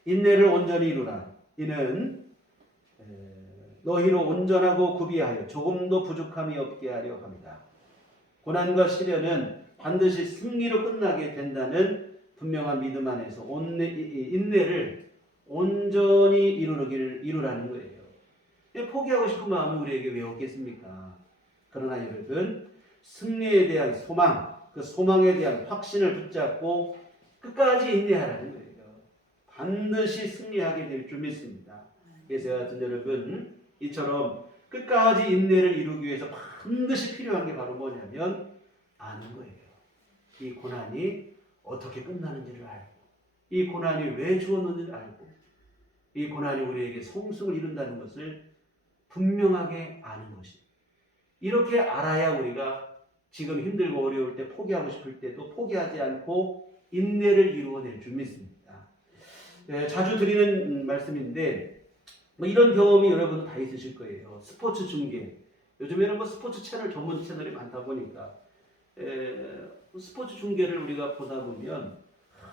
인내를 온전히 이루라. 이는 너희로 온전하고 구비하여 조금도 부족함이 없게 하려 합니다. 고난과 시련은 반드시 승리로 끝나게 된다는 분명한 믿음 안에서 인내를 온전히 이루라는 거예요. 포기하고 싶은 마음이 우리에게 왜 없겠습니까? 그러나 여러분 승리에 대한 소망, 그 소망에 대한 확신을 붙잡고 끝까지 인내하라는 거예요. 반드시 승리하게 될 줄 믿습니다. 그래서 여하튼 여러분 이처럼 끝까지 인내를 이루기 위해서 반드시 필요한 게 바로 뭐냐면 아는 거예요. 이 고난이 어떻게 끝나는지를 알고 이 고난이 왜 주었는지를 알고 이 고난이 우리에게 성숙을 이룬다는 것을 분명하게 아는 것이. 이렇게 알아야 우리가 지금 힘들고 어려울 때 포기하고 싶을 때도 포기하지 않고 인내를 이루어낼 줄 믿습니다. 자주 드리는 말씀인데 뭐 이런 경험이 여러분 다 있으실 거예요. 스포츠 중계. 요즘에는 뭐 스포츠 채널 전문 채널이 많다 보니까 스포츠 중계를 우리가 보다 보면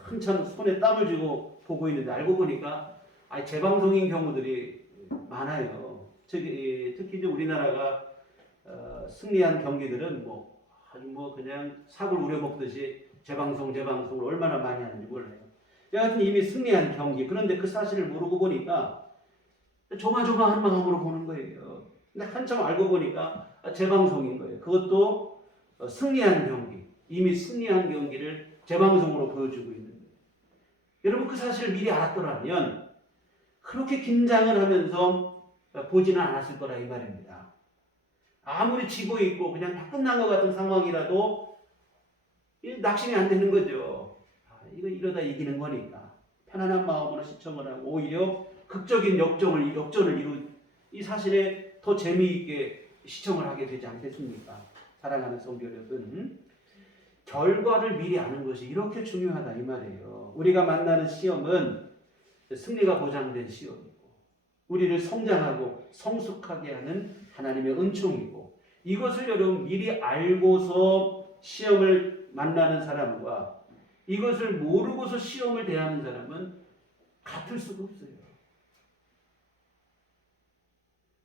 한참 손에 땀을 쥐고 보고 있는데 알고 보니까 재방송인 경우들이 많아요. 특히 이제 우리나라가 승리한 경기들은 아주 그냥 사골 우려먹듯이 재방송을 얼마나 많이 하는지 몰라요. 여하튼 이미 승리한 경기. 그런데 그 사실을 모르고 보니까 조마조마한 마음으로 보는 거예요. 근데 한참 알고 보니까 재방송인 거예요. 그것도 승리한 경기. 이미 승리한 경기를 재방송으로 보여주고 있는 거예요. 여러분 그 사실을 미리 알았더라면 그렇게 긴장을 하면서 보지는 않았을 거라 이 말입니다. 아무리 지고 있고 그냥 다 끝난 것 같은 상황이라도 낙심이 안 되는 거죠. 이러다 이기는 거니까 편안한 마음으로 시청을 하고 오히려 극적인 역전을 이룬 이 사실에 더 재미있게 시청을 하게 되지 않겠습니까? 사랑하는 성도 여러분, 결과를 미리 아는 것이 이렇게 중요하다 이 말이에요. 우리가 만나는 시험은 승리가 보장된 시험이고 우리를 성장하고 성숙하게 하는 하나님의 은총이고 이것을 여러분 미리 알고서 시험을 만나는 사람과 이것을 모르고서 시험을 대하는 사람은 같을 수가 없어요.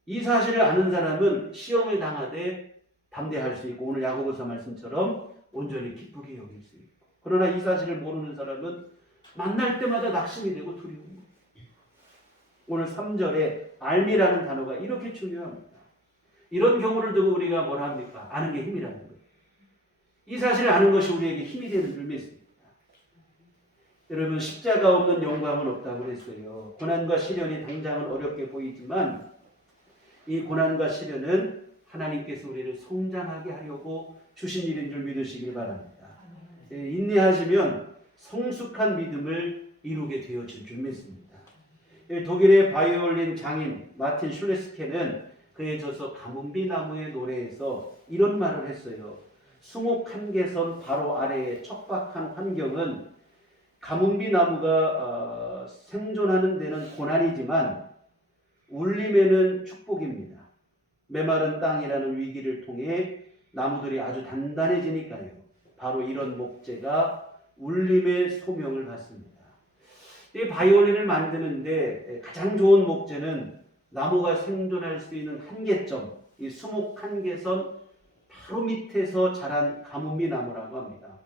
이 사실을 아는 사람은 시험을 당하되 담대할 수 있고 오늘 야고보서 말씀처럼 온전히 기쁘게 여길 수 있고 그러나 이 사실을 모르는 사람은 만날 때마다 낙심이 되고 두려워요. 오늘 3절에 알미라는 단어가 이렇게 중요합니다. 이런 경우를 두고 우리가 뭘 합니까? 아는 게 힘이라는 거예요. 이 사실을 아는 것이 우리에게 힘이 되는 줄 믿습니다. 여러분 십자가 없는 영광은 없다고 그랬어요. 고난과 시련이 당장은 어렵게 보이지만 이 고난과 시련은 하나님께서 우리를 성장하게 하려고 주신 일인 줄 믿으시길 바랍니다. 인내하시면 성숙한 믿음을 이루게 되어질 줄 믿습니다. 독일의 바이올린 장인 마틴 슐레스케는 그의 저서 가뭄비 나무의 노래에서 이런 말을 했어요. 수목한계선 바로 아래의 척박한 환경은 가뭄비 나무가 생존하는 데는 고난이지만 울림에는 축복입니다. 메마른 땅이라는 위기를 통해 나무들이 아주 단단해지니까요. 바로 이런 목재가 울림의 소명을 받습니다. 이 바이올린을 만드는데 가장 좋은 목재는 나무가 생존할 수 있는 한계점, 이 수목 한계선 바로 밑에서 자란 가뭄비 나무라고 합니다.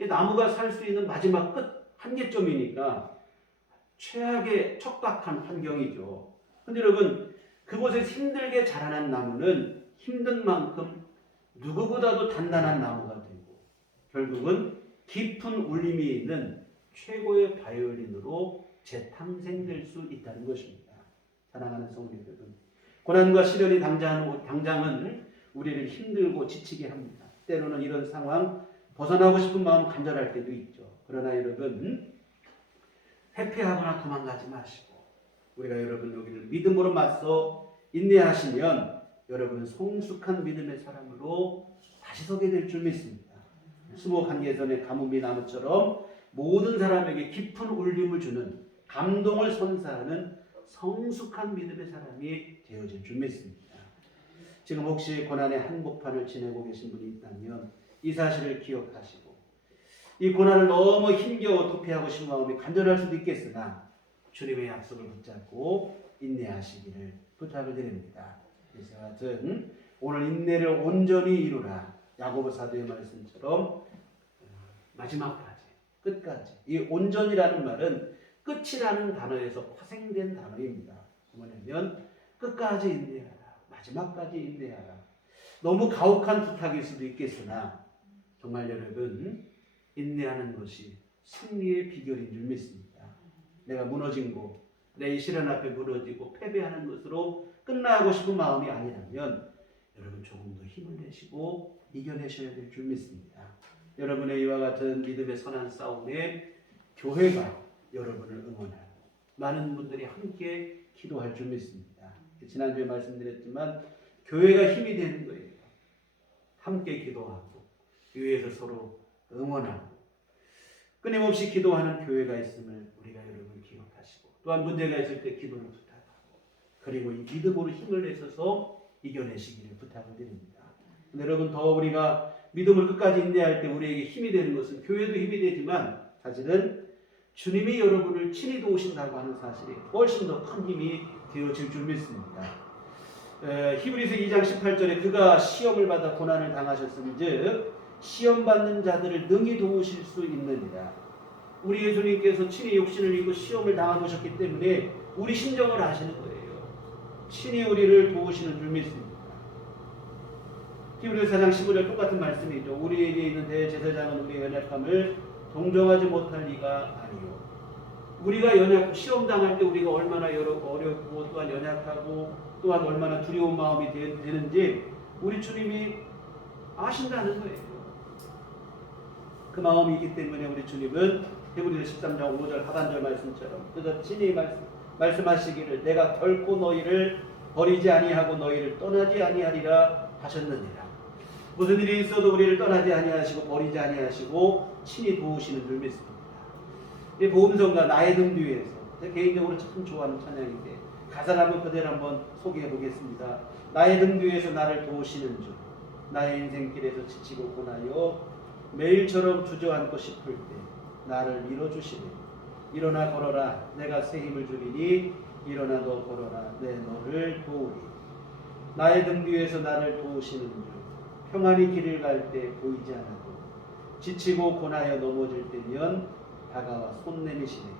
이 나무가 살 수 있는 마지막 끝 한계점이니까 최악의 척박한 환경이죠. 근데 여러분, 그곳에서 힘들게 자라난 나무는 힘든 만큼 누구보다도 단단한 나무가 되고 결국은 깊은 울림이 있는 최고의 바이올린으로 재탄생될 수 있다는 것입니다. 사랑하는 성도 여러분, 고난과 시련이 당장은 우리를 힘들고 지치게 합니다. 때로는 이런 상황 벗어나고 싶은 마음 간절할 때도 있죠. 그러나 여러분, 회피하거나 도망가지 마시고 우리가 여러분 여기를 믿음으로 맞서 인내하시면 여러분은 성숙한 믿음의 사람으로 다시 서게 될 줄 믿습니다. 수목한계선의 가뭄비 나무처럼 모든 사람에게 깊은 울림을 주는 감동을 선사하는 성숙한 믿음의 사람이 되어질 줄 믿습니다. 지금 혹시 고난의 한복판을 지내고 계신 분이 있다면 이 사실을 기억하시고 이 고난을 너무 힘겨워 도피하고 싶은 마음이 간절할 수도 있겠으나 주님의 약속을 붙잡고 인내하시기를 부탁을 드립니다. 그래서 같은 오늘 인내를 온전히 이루라. 야고보 사도의 말씀처럼 마지막까지 끝까지. 이 온전이라는 말은 끝이라는 단어에서 파생된 단어입니다. 뭐냐면 끝까지 인내하라. 마지막까지 인내하라. 너무 가혹한 부탁일 수도 있겠으나 정말 여러분 인내하는 것이 승리의 비결인 줄 믿습니다. 내가 무너진 곳, 내 시련 앞에 무너지고 패배하는 것으로 끝나고 싶은 마음이 아니라면 여러분 조금 더 힘을 내시고 이겨내셔야 될 줄 믿습니다. 여러분의 이와 같은 믿음의 선한 싸움에 교회가 여러분을 응원하고 많은 분들이 함께 기도할 줄 믿습니다. 지난주에 말씀드렸지만 교회가 힘이 되는 거예요. 함께 기도하고 위에서 서로 응원하고 끊임없이 기도하는 교회가 있음을 우리가 여러분 기억하시고 또한 문제가 있을 때 기도를 부탁하고 그리고 이 믿음으로 힘을 내셔서 이겨내시기를 부탁을 드립니다. 여러분 더 우리가 믿음을 끝까지 인내할 때 우리에게 힘이 되는 것은 교회도 힘이 되지만 사실은 주님이 여러분을 친히 도우신다고 하는 사실이 훨씬 더 큰 힘이 되어질 줄 믿습니다. 히브리서 2장 18절에 그가 시험을 받아 고난을 당하셨은즉 시험 받는 자들을 능히 도우실 수 있느니라. 우리 예수님께서 친히 육신을 입고 시험을 당하셨기 때문에 우리 심정을 아시는 거예요. 친히 우리를 도우시는 줄 믿습니다. 히브리서 4장 15절 똑같은 말씀이죠. 우리에게 있는 대제사장은 우리의 연약함을 동정하지 못할 리가 아니요. 우리가 시험 당할 때 우리가 얼마나 어렵고 또한 연약하고 또한 얼마나 두려운 마음이 되는지 우리 주님이 아신다는 거예요. 그 마음이 있기 때문에 우리 주님은 히브리서 13장 5절 하반절 말씀처럼 그저 친히 말씀하시기를 내가 결코 너희를 버리지 아니하고 너희를 떠나지 아니하리라 하셨느니라. 무슨 일이 있어도 우리를 떠나지 아니하시고 버리지 아니하시고 친히 도우시는 줄 믿습니다. 이 복음성가 나의 등 뒤에서 제가 개인적으로 참 좋아하는 찬양인데 가사를 한번 그대로 한번 소개해 보겠습니다. 나의 등 뒤에서 나를 도우시는 줄 나의 인생길에서 지치고 고나여 매일처럼 주저앉고 싶을 때 나를 밀어주시네. 일어나 걸어라 내가 새 힘을 주리니 일어나 너 걸어라 내 너를 도우리. 나의 등 뒤에서 나를 도우시는 줄 평안히 길을 갈 때 보이지 않아도 지치고 고나여 넘어질 때면 다가와 손 내미시네.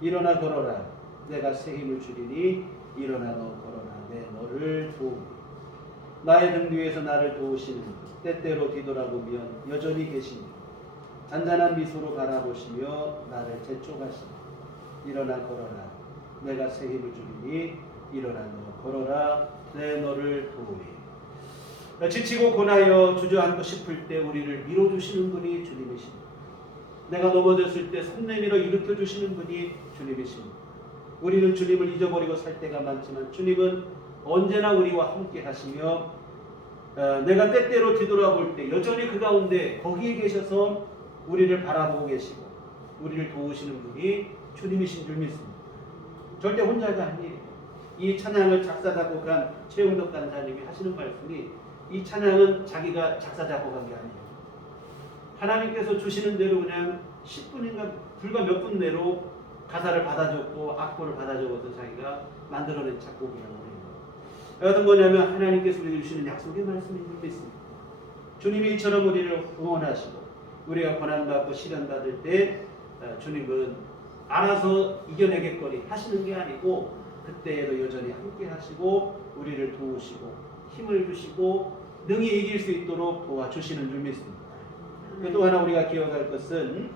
일어나 걸어라 내가 새 힘을 주리니 일어나 너 걸어라 내 너를 도우리. 나의 등 뒤에서 나를 도우시는 줄 때때로 뒤돌아보면 여전히 계시니 잔잔한 미소로 바라보시며 나를 재촉하시니 일어나 걸어라 내가 새 힘을 주리니 일어나 너 걸어라 내 너를 도우리. 지치고 고나여 주저앉고 싶을 때 우리를 밀어주시는 분이 주님이십니다. 내가 넘어졌을 때 손 내밀어 일으켜 주시는 분이 주님이십니다. 우리는 주님을 잊어버리고 살 때가 많지만 주님은 언제나 우리와 함께 하시며 내가 때때로 뒤돌아볼 때 여전히 그 가운데 거기에 계셔서 우리를 바라보고 계시고 우리를 도우시는 분이 주님이신 줄 믿습니다. 절대 혼자가 아니에요. 이 찬양을 작사 작곡한 최용덕 간사님이 하시는 말씀이 이 찬양은 자기가 작사 작곡한 게 아니에요. 하나님께서 주시는 대로 그냥 10분인가 불과 몇 분 내로 가사를 받아 적고 악보를 받아 적어서 자기가 만들어낸 작곡이라는 거예요. 여하튼 뭐냐면 하나님께서 우리에게 주시는 약속의 말씀인 줄 믿습니다. 주님이 이처럼 우리를 응원하시고 우리가 고난받고 시련받을 때 주님은 알아서 이겨내겠거니 하시는 게 아니고 그때에도 여전히 함께 하시고 우리를 도우시고 힘을 주시고 능히 이길 수 있도록 도와주시는 줄 믿습니다. 또 하나 우리가 기억할 것은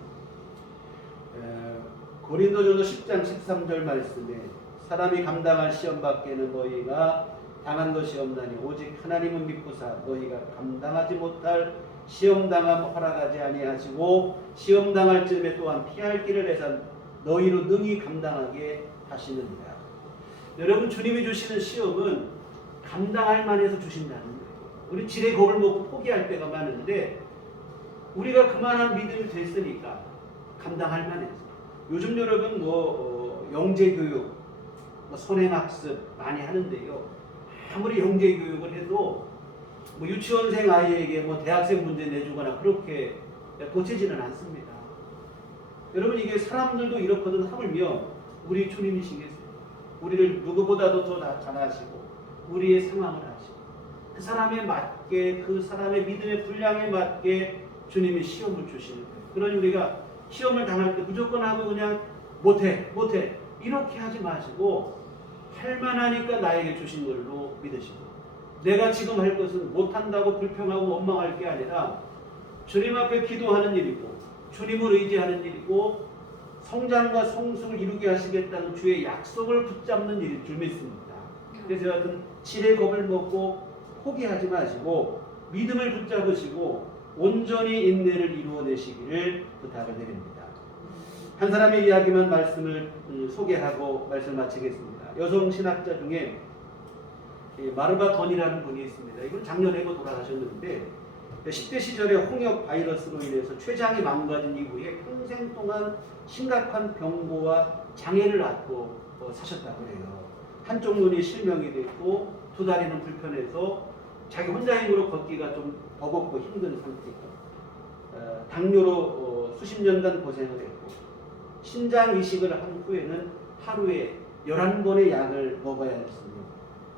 고린도전서 10장 13절 말씀에 사람이 감당할 시험 밖에는 너희가 당한 것이 없나니 오직 하나님은 믿고사 너희가 감당하지 못할 시험 당함 허락하지 아니하시고 시험 당할 즈음에 또한 피할 길을 내사 너희로 능히 감당하게 하시느니라. 여러분 주님이 주시는 시험은 감당할 만해서 주신다는 거예요. 우리 지레 겁을 먹고 포기할 때가 많은데 우리가 그만한 믿음이 됐으니까 감당할 만해서. 요즘 여러분 영재교육, 선행학습 많이 하는데요. 아무리 영재교육을 해도 유치원생 아이에게 대학생 문제 내주거나 그렇게 고치지는 않습니다. 여러분 이게 사람들도 이렇거든 하물며 우리 주님이시겠어요. 우리를 누구보다도 더 잘 아시고 우리의 상황을 아시고 그 사람에 맞게 그 사람의 믿음의 분량에 맞게 주님이 시험을 주시는 거예요. 그러니 우리가 시험을 당할 때 무조건 하고 그냥 못해 이렇게 하지 마시고 할 만하니까 나에게 주신 걸로 믿으시고 내가 지금 할 것은 못한다고 불평하고 원망할 게 아니라 주님 앞에 기도하는 일이고 주님을 의지하는 일이고 성장과 성숙을 이루게 하시겠다는 주의 약속을 붙잡는 일일 줄 믿습니다. 그래서 여하튼 지레 겁을 먹고 포기하지 마시고 믿음을 붙잡으시고 온전히 인내를 이루어내시기를 부탁을 드립니다. 한 사람의 이야기만 말씀을 소개하고 말씀을 마치겠습니다. 여성 신학자 중에 마르바 던이라는 분이 있습니다. 이분 작년에 돌아가셨는데 10대 시절에 홍역 바이러스로 인해서 췌장이 망가진 이후에 평생 동안 심각한 병고와 장애를 앓고 사셨다고 해요. 한쪽 눈이 실명이 됐고 두 다리는 불편해서 자기 혼자 힘으로 걷기가 좀 버겁고 힘든 상태고 당뇨로 수십 년간 고생을 했고 신장 이식을 한 후에는 하루에 11번의 약을 먹어야 했으며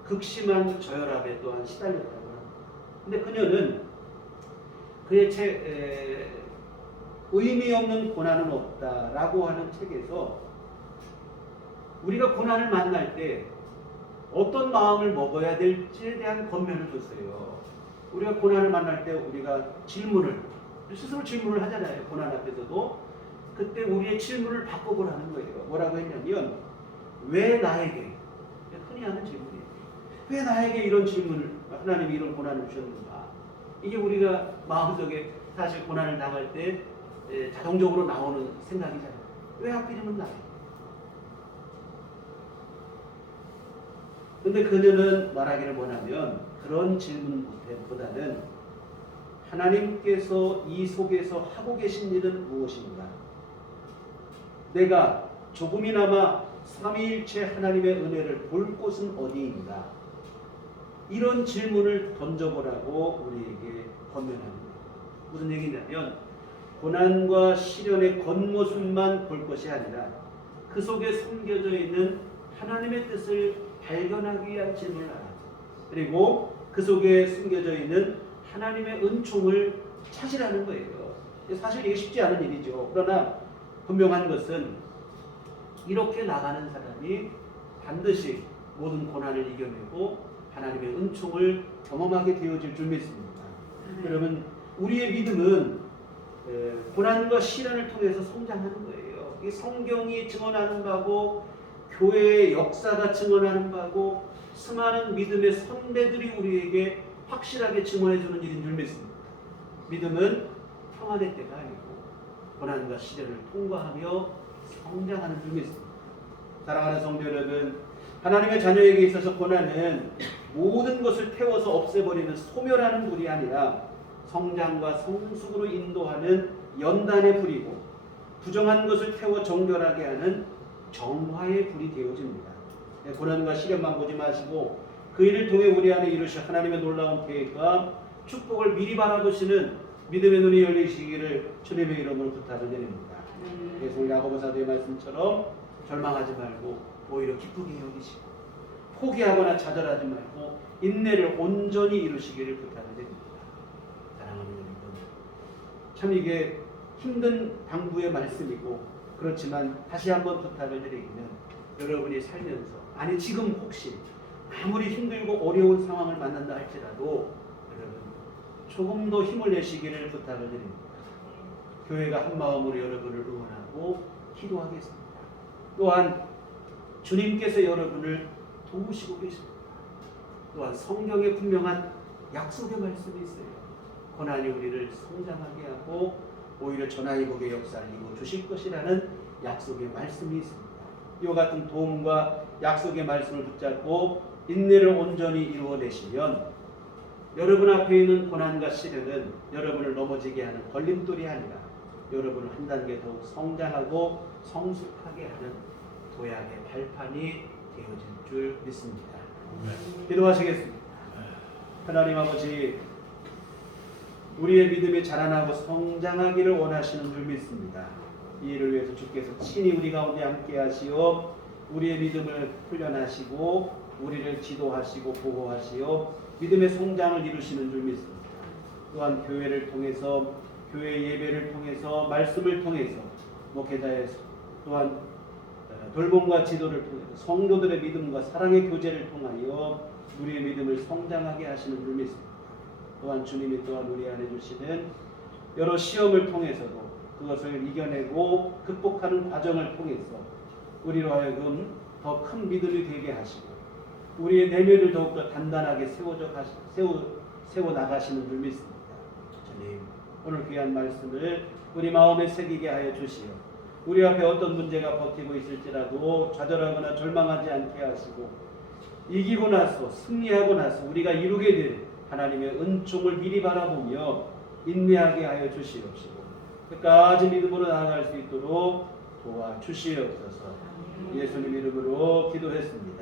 극심한 저혈압에 또한 시달렸다고 합니다. 근데 그녀는 그의 책 의미 없는 고난은 없다라고 하는 책에서 우리가 고난을 만날 때 어떤 마음을 먹어야 될지에 대한 권면을 줬어요. 우리가 고난을 만날 때 우리가 스스로 질문을 하잖아요. 고난 앞에서도. 그때 우리의 질문을 바꿔보라는 거예요. 뭐라고 했냐면 왜 나에게? 흔히 하는 질문이에요. 왜 나에게 이런 질문을 하나님이 이런 고난을 주셨는가? 이게 우리가 마음속에 사실 고난을 당할 때 자동적으로 나오는 생각이잖아요. 왜 하필이면 나에게? 근데 그녀는 말하기를 원하면 그런 질문보다는 하나님께서 이 속에서 하고 계신 일은 무엇인가? 내가 조금이나마 삼위일체 하나님의 은혜를 볼 곳은 어디인가? 이런 질문을 던져보라고 우리에게 권면합니다. 무슨 얘기냐면 고난과 시련의 겉모습만 볼 것이 아니라 그 속에 숨겨져 있는 하나님의 뜻을 발견하기 위한 질문을 하라. 그리고 그 속에 숨겨져 있는 하나님의 은총을 찾으라는 거예요. 사실 이게 쉽지 않은 일이죠. 그러나 분명한 것은 이렇게 나가는 사람이 반드시 모든 고난을 이겨내고 하나님의 은총을 경험하게 되어질 줄 믿습니다. 여러분 우리의 믿음은 고난과 시련을 통해서 성장하는 거예요. 이 성경이 증언하는 바고 교회의 역사가 증언하는 바고 수많은 믿음의 선배들이 우리에게 확실하게 증언해주는 일인 줄 믿습니다. 믿음은 평안의 때가 아니고 고난과 시련을 통과하며 성장하는 줄 믿습니다. 사랑하는 성도 여러분, 하나님의 자녀에게 있어서 고난은 모든 것을 태워서 없애버리는 소멸하는 불이 아니라 성장과 성숙으로 인도하는 연단의 불이고, 부정한 것을 태워 정결하게 하는 정화의 불이 되어집니다. 고난과 시련만 보지 마시고 그 일을 통해 우리 안에 이루실 하나님의 놀라운 계획과 축복을 미리 바라보시는 믿음의 눈이 열리시기를 주님의 이름으로 부탁을 드립니다. 그래서 야고보 사도의 말씀처럼 절망하지 말고 오히려 기쁘게 여기시고, 포기하거나 좌절하지 말고 인내를 온전히 이루시기를 부탁을 드립니다. 사랑하는 여러분, 참 이게 힘든 당부의 말씀이고, 그렇지만 다시 한번 부탁을 드리기는, 여러분이 살면서, 아니 지금 혹시 아무리 힘들고 어려운 상황을 만난다 할지라도 여러분 조금 더 힘을 내시기를 부탁을 드립니다. 교회가 한 마음으로 여러분을 응원하고 기도하겠습니다. 또한 주님께서 여러분을 도우시고 계십니다. 또한 성경에 분명한 약속의 말씀이 있어요. 고난이 우리를 성장하게 하고 오히려 전하의 복의 역사를 이루어 주실 것이라는 약속의 말씀이 있습니다. 이와 같은 도움과 약속의 말씀을 붙잡고 인내를 온전히 이루어내시면 여러분 앞에 있는 고난과 시련은 여러분을 넘어지게 하는 걸림돌이 아니라 여러분을 한 단계 더욱 성장하고 성숙하게 하는 도약의 발판이 되어질 줄 믿습니다. 기도하시겠습니다. 하나님 아버지, 우리의 믿음이 자라나고 성장하기를 원하시는 줄 믿습니다. 이 일을 위해서 주께서 친히 우리 가운데 함께 하시어 우리의 믿음을 훈련하시고 우리를 지도하시고 보호하시어 믿음의 성장을 이루시는 줄 믿습니다. 또한 교회를 통해서, 교회 예배를 통해서, 말씀을 통해서, 목회자의 또한 돌봄과 지도를 통해서 성도들의 믿음과 사랑의 교제를 통하여 우리의 믿음을 성장하게 하시는 줄 믿습니다. 또한 주님이 또한 우리 안에 주시는 여러 시험을 통해서도 그것을 이겨내고 극복하는 과정을 통해서 우리로 하여금 더 큰 믿음이 되게 하시고 우리의 내면을 더욱더 단단하게 세워 나가시는 줄 믿습니다. 주님, 오늘 귀한 말씀을 우리 마음에 새기게 하여 주시어 우리 앞에 어떤 문제가 버티고 있을지라도 좌절하거나 절망하지 않게 하시고 이기고 나서 승리하고 나서 우리가 이루게 될 하나님의 은총을 미리 바라보며 인내하게 하여 주시옵시고 끝까지 믿음으로 나아갈 수 있도록 도와주시옵소서. 예수님 이름으로 기도했습니다.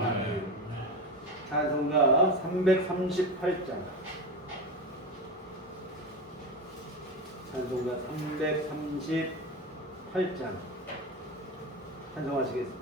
아멘. 찬송가 338장, 찬송가 338장 찬송하시겠습니다.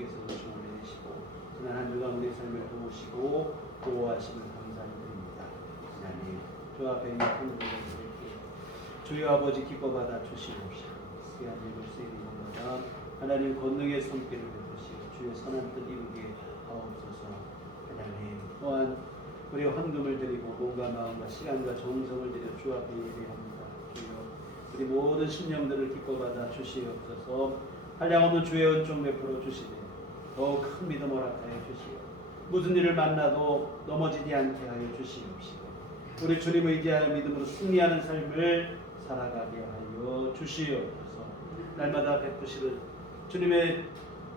주께서 은총을 내리시고 지난 한 주간 우리 삶을 도우시고 보호하심을 감사를 드립니다. 하나님 주 앞에 있는 분들에게 주여 아버지 기뻐받아 주시옵시고 귀한 일을 쓰이는 것마다 하나님 권능의 손길을 베푸시고 주의 선한 뜻 이루게 하옵소서. 하나님 또한 우리 헌금을 드리고 몸과 마음과 시간과 정성을 들여 주 앞에 예배합니다. 주여 우리 모든 심령들을 기뻐받아 주시옵소서. 한량없는 주의 은총 베풀어 주시되 더욱 큰 믿음 허락하여 주시오. 무슨 일을 만나도 넘어지지 않게 하여 주시옵시고 우리 주님 의지하여 믿음으로 승리하는 삶을 살아가게 하여 주시옵소서. 날마다 베푸시는 주님의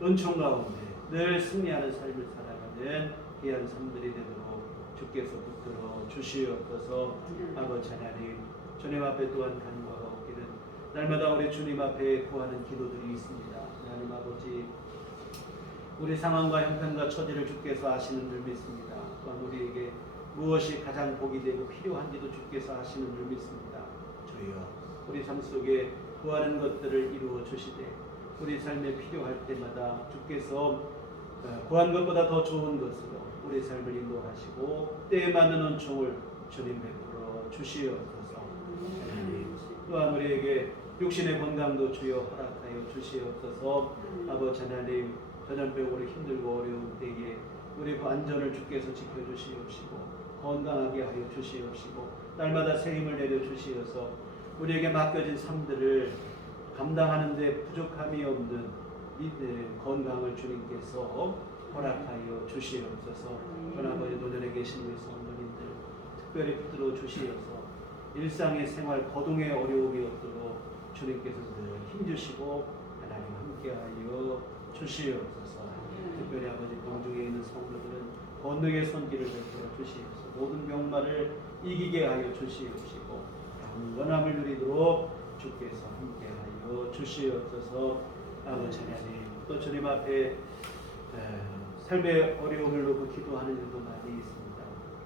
은총 가운데 늘 승리하는 삶을 살아가는 귀한 삶들이 되도록 주께서 붙들어 주시옵소서. 아버지 하나님 주님 앞에 또한 간구하고 없기는 날마다 우리 주님 앞에 구하는 기도들이 있습니다. 하나님 아버지 우리 상황과 형편과 처지를 주께서 아시는 줄 믿습니다. 또한 우리에게 무엇이 가장 복이 되고 필요한지도 주께서 아시는 줄 믿습니다. 주여 우리 삶 속에 구하는 것들을 이루어 주시되 우리 삶에 필요할 때마다 주께서 구한 것보다 더 좋은 것으로 우리 삶을 인도하시고 때에 맞는 은총을 주님 베풀어 주시옵소서. 하나님 또한 우리에게 육신의 건강도 주여 허락하여 주시옵소서. 아버지 하나님 전염병으로 힘들고 어려운 때에 우리 그 안전을 주께서 지켜주시옵시고 건강하게 하여 주시옵시고 날마다 새 힘을 내려 주시어서 우리에게 맡겨진 삶들을 감당하는 데 부족함이 없는 건강을 주님께서 허락하여 주시옵소서. 아버지 노년에 계신 우리 성도님들 특별히 붙들어 주시어서 일상의 생활 거동의 어려움이 없도록 주님께서 늘 힘주시고 하나님 함께하여 주시옵소서. 특별히 아버지 공중에 있는 성도들은 권능의 손길을 베풀어 주시옵소서. 모든 병마를 이기게 하여 주시옵시고 영원함을 누리도록 주께서 함께하여 주시옵소서. 아버지 하나님 또 주님 앞에 삶의 어려움을 놓고 기도하는 일도 많이 있습니다.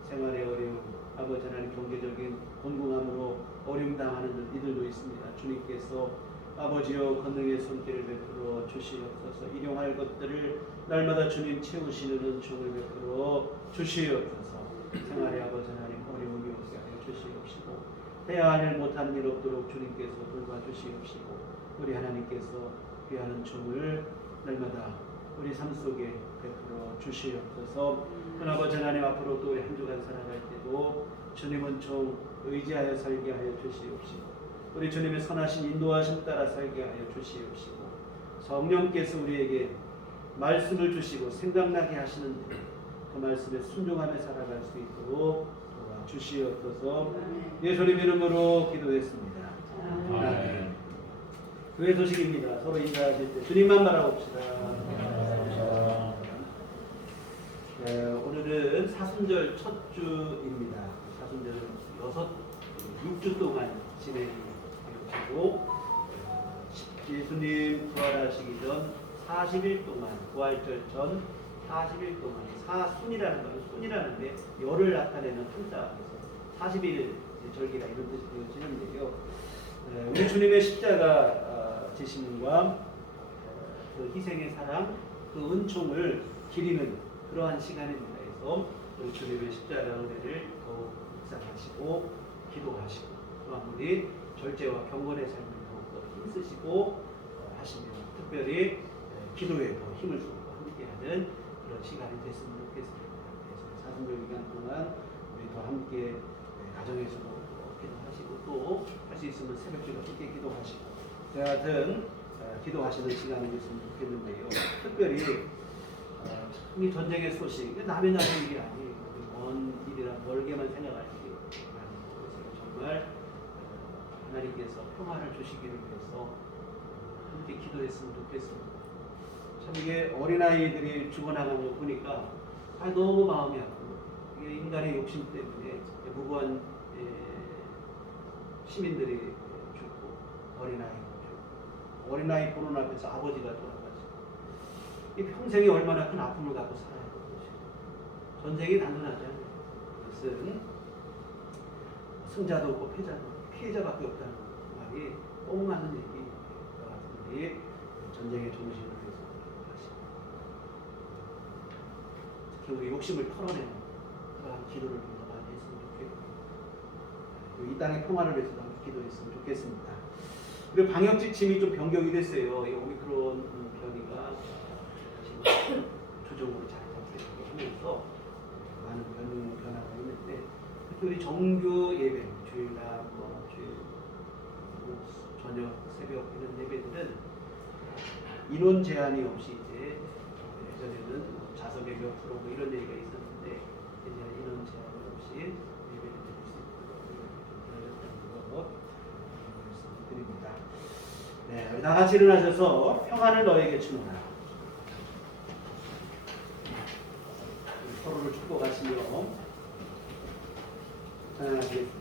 생활의 어려움, 아버지 하나님 경제적인 곤궁함으로 어려움 당하는 이들도 있습니다. 주님께서 아버지여 권능의 손길을 베풀어 주시옵소서. 일용할 것들을 날마다 주님 채우시는 은총을 베풀어 주시옵소서. 생활의 아버지 하나님 어려움이 없게 하여 주시옵시고 해야 할 일 못하는 일 없도록 주님께서 돌봐주시옵시고 우리 하나님께서 귀한 은총을 날마다 우리 삶 속에 베풀어 주시옵소서. 아버지 하나님 앞으로 또 우리 한 주간 살아갈 때도 주님 은총 의지하여 살게 하여 주시옵시고 우리 주님의 선하신 인도하심 따라 살게 하여 주시옵시고 성령께서 우리에게 말씀을 주시고 생각나게 하시는 그 말씀에 순종하며 살아갈 수 있도록 도와주시옵소서. 예수님 이름으로 기도했습니다. 아멘. 교회 소식입니다. 서로 인사하실 때 주님만 바라봅시다. 오늘은 사순절 첫 주입니다. 사순절은 6주 동안 진행되었고 예수님 부활하시기 전 40일 동안 부활절 전 40일 동안 사순이라는 것은 순이라는데 열을 나타내는 한자에서 40일 절기라 이런 뜻이 되어지는데요. 우리 주님의 십자가 지심과 그 희생의 사랑, 그 은총을 기리는 그러한 시간입니다. 그래서 우리 주님의 십자가 은혜를 더욱 묵상하시고 기도하시고 또한 우리 절제와 경건의 삶을 더욱더 힘쓰시고 하시며 특별히 기도에 더 힘을 쏟고 함께하는 그런 시간이 됐으면 좋겠습니다. 그래서 사순절 기간 동안 우리 더 함께 가정에서도 기도하시고 또 할 수 있으면 새벽기도 함께 기도하시고 같은 기도하시는 시간이 됐으면 좋겠는데요. 특별히 이 전쟁의 소식 남의 나라 일이 아니에요. 먼 일이라 멀게만 생각할 일이 아니고 정말 하나님께서 평화를 주시기를 위해서 함께 기도했으면 좋겠습니다. 참 이게 어린아이들이 죽어나가는 거 보니까 너무 마음이 아프고 이게 인간의 욕심 때문에 무고한 시민들이 죽고 어린아이가 죽고 어린아이 보는 앞에서 아버지가 돌아가시고 이 평생이 얼마나 큰 아픔을 갖고 살아야 하는 것이고 전쟁이 단순하지 않아요. 그것은 승자도 없고 패자도 없고 피해자밖에 없다는 말이 너무 많은 얘기인 것 같은데 전쟁의 정신을 위해서 기도하시고 우리 욕심을 털어내는 그러한 기도를 좀 더 많이 했으면 좋겠고 이 땅의 평화를 위해서 기도했으면 좋겠습니다. 그리고 방역 지침이 좀 변경이 됐어요. 이 오미크론 변이가 지금 조정으로 잘 되면서 많은 변화가 있는데 특히 우리 정규 예배, 주일날, 저녁, 새벽 이런 예배들은 인원 제한이 없이 이제 예전에는 좌석의 몇 프로 뭐 이런 얘기가 있었는데 이제 인원 제한 없이 예배를 드릴 수 있도록 열렸다는 거 말씀드립니다. 네, 우리 다 같이 일어나셔서 평안을 너에게 주노라. 서로를 축복하시며 찬양하시겠습니다.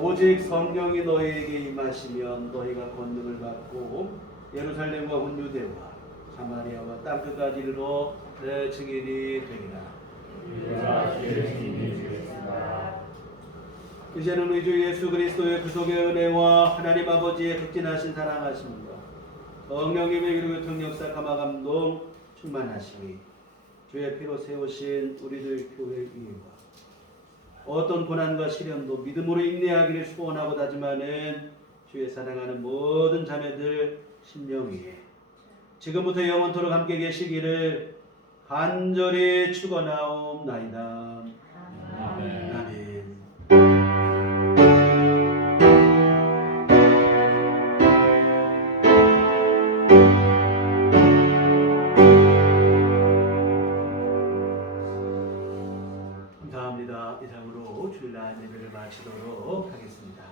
오직 성령이 너희에게 임하시면 너희가 권능을 받고 예루살렘과 온 유대와 사마리아와 땅끝까지 이르러 내 증인이 되리라. 이제는 우리 주 예수 그리스도의 구속의 은혜와 하나님 아버지의 극진하신 사랑하심과 성령님의 그리고 통역사 감화 감동 충만하시니 주의 피로 세우신 우리들 교회 위에와 어떤 고난과 시련도 믿음으로 인내하기를 소원하고 다짐하는 주의 사랑하는 모든 자매들 심령 위에 지금부터 영원토록 함께 계시기를 간절히 축원하옵나이다. 아멘. 아멘. 감사합니다. 이상으로 주일날 예배를 마치도록 하겠습니다.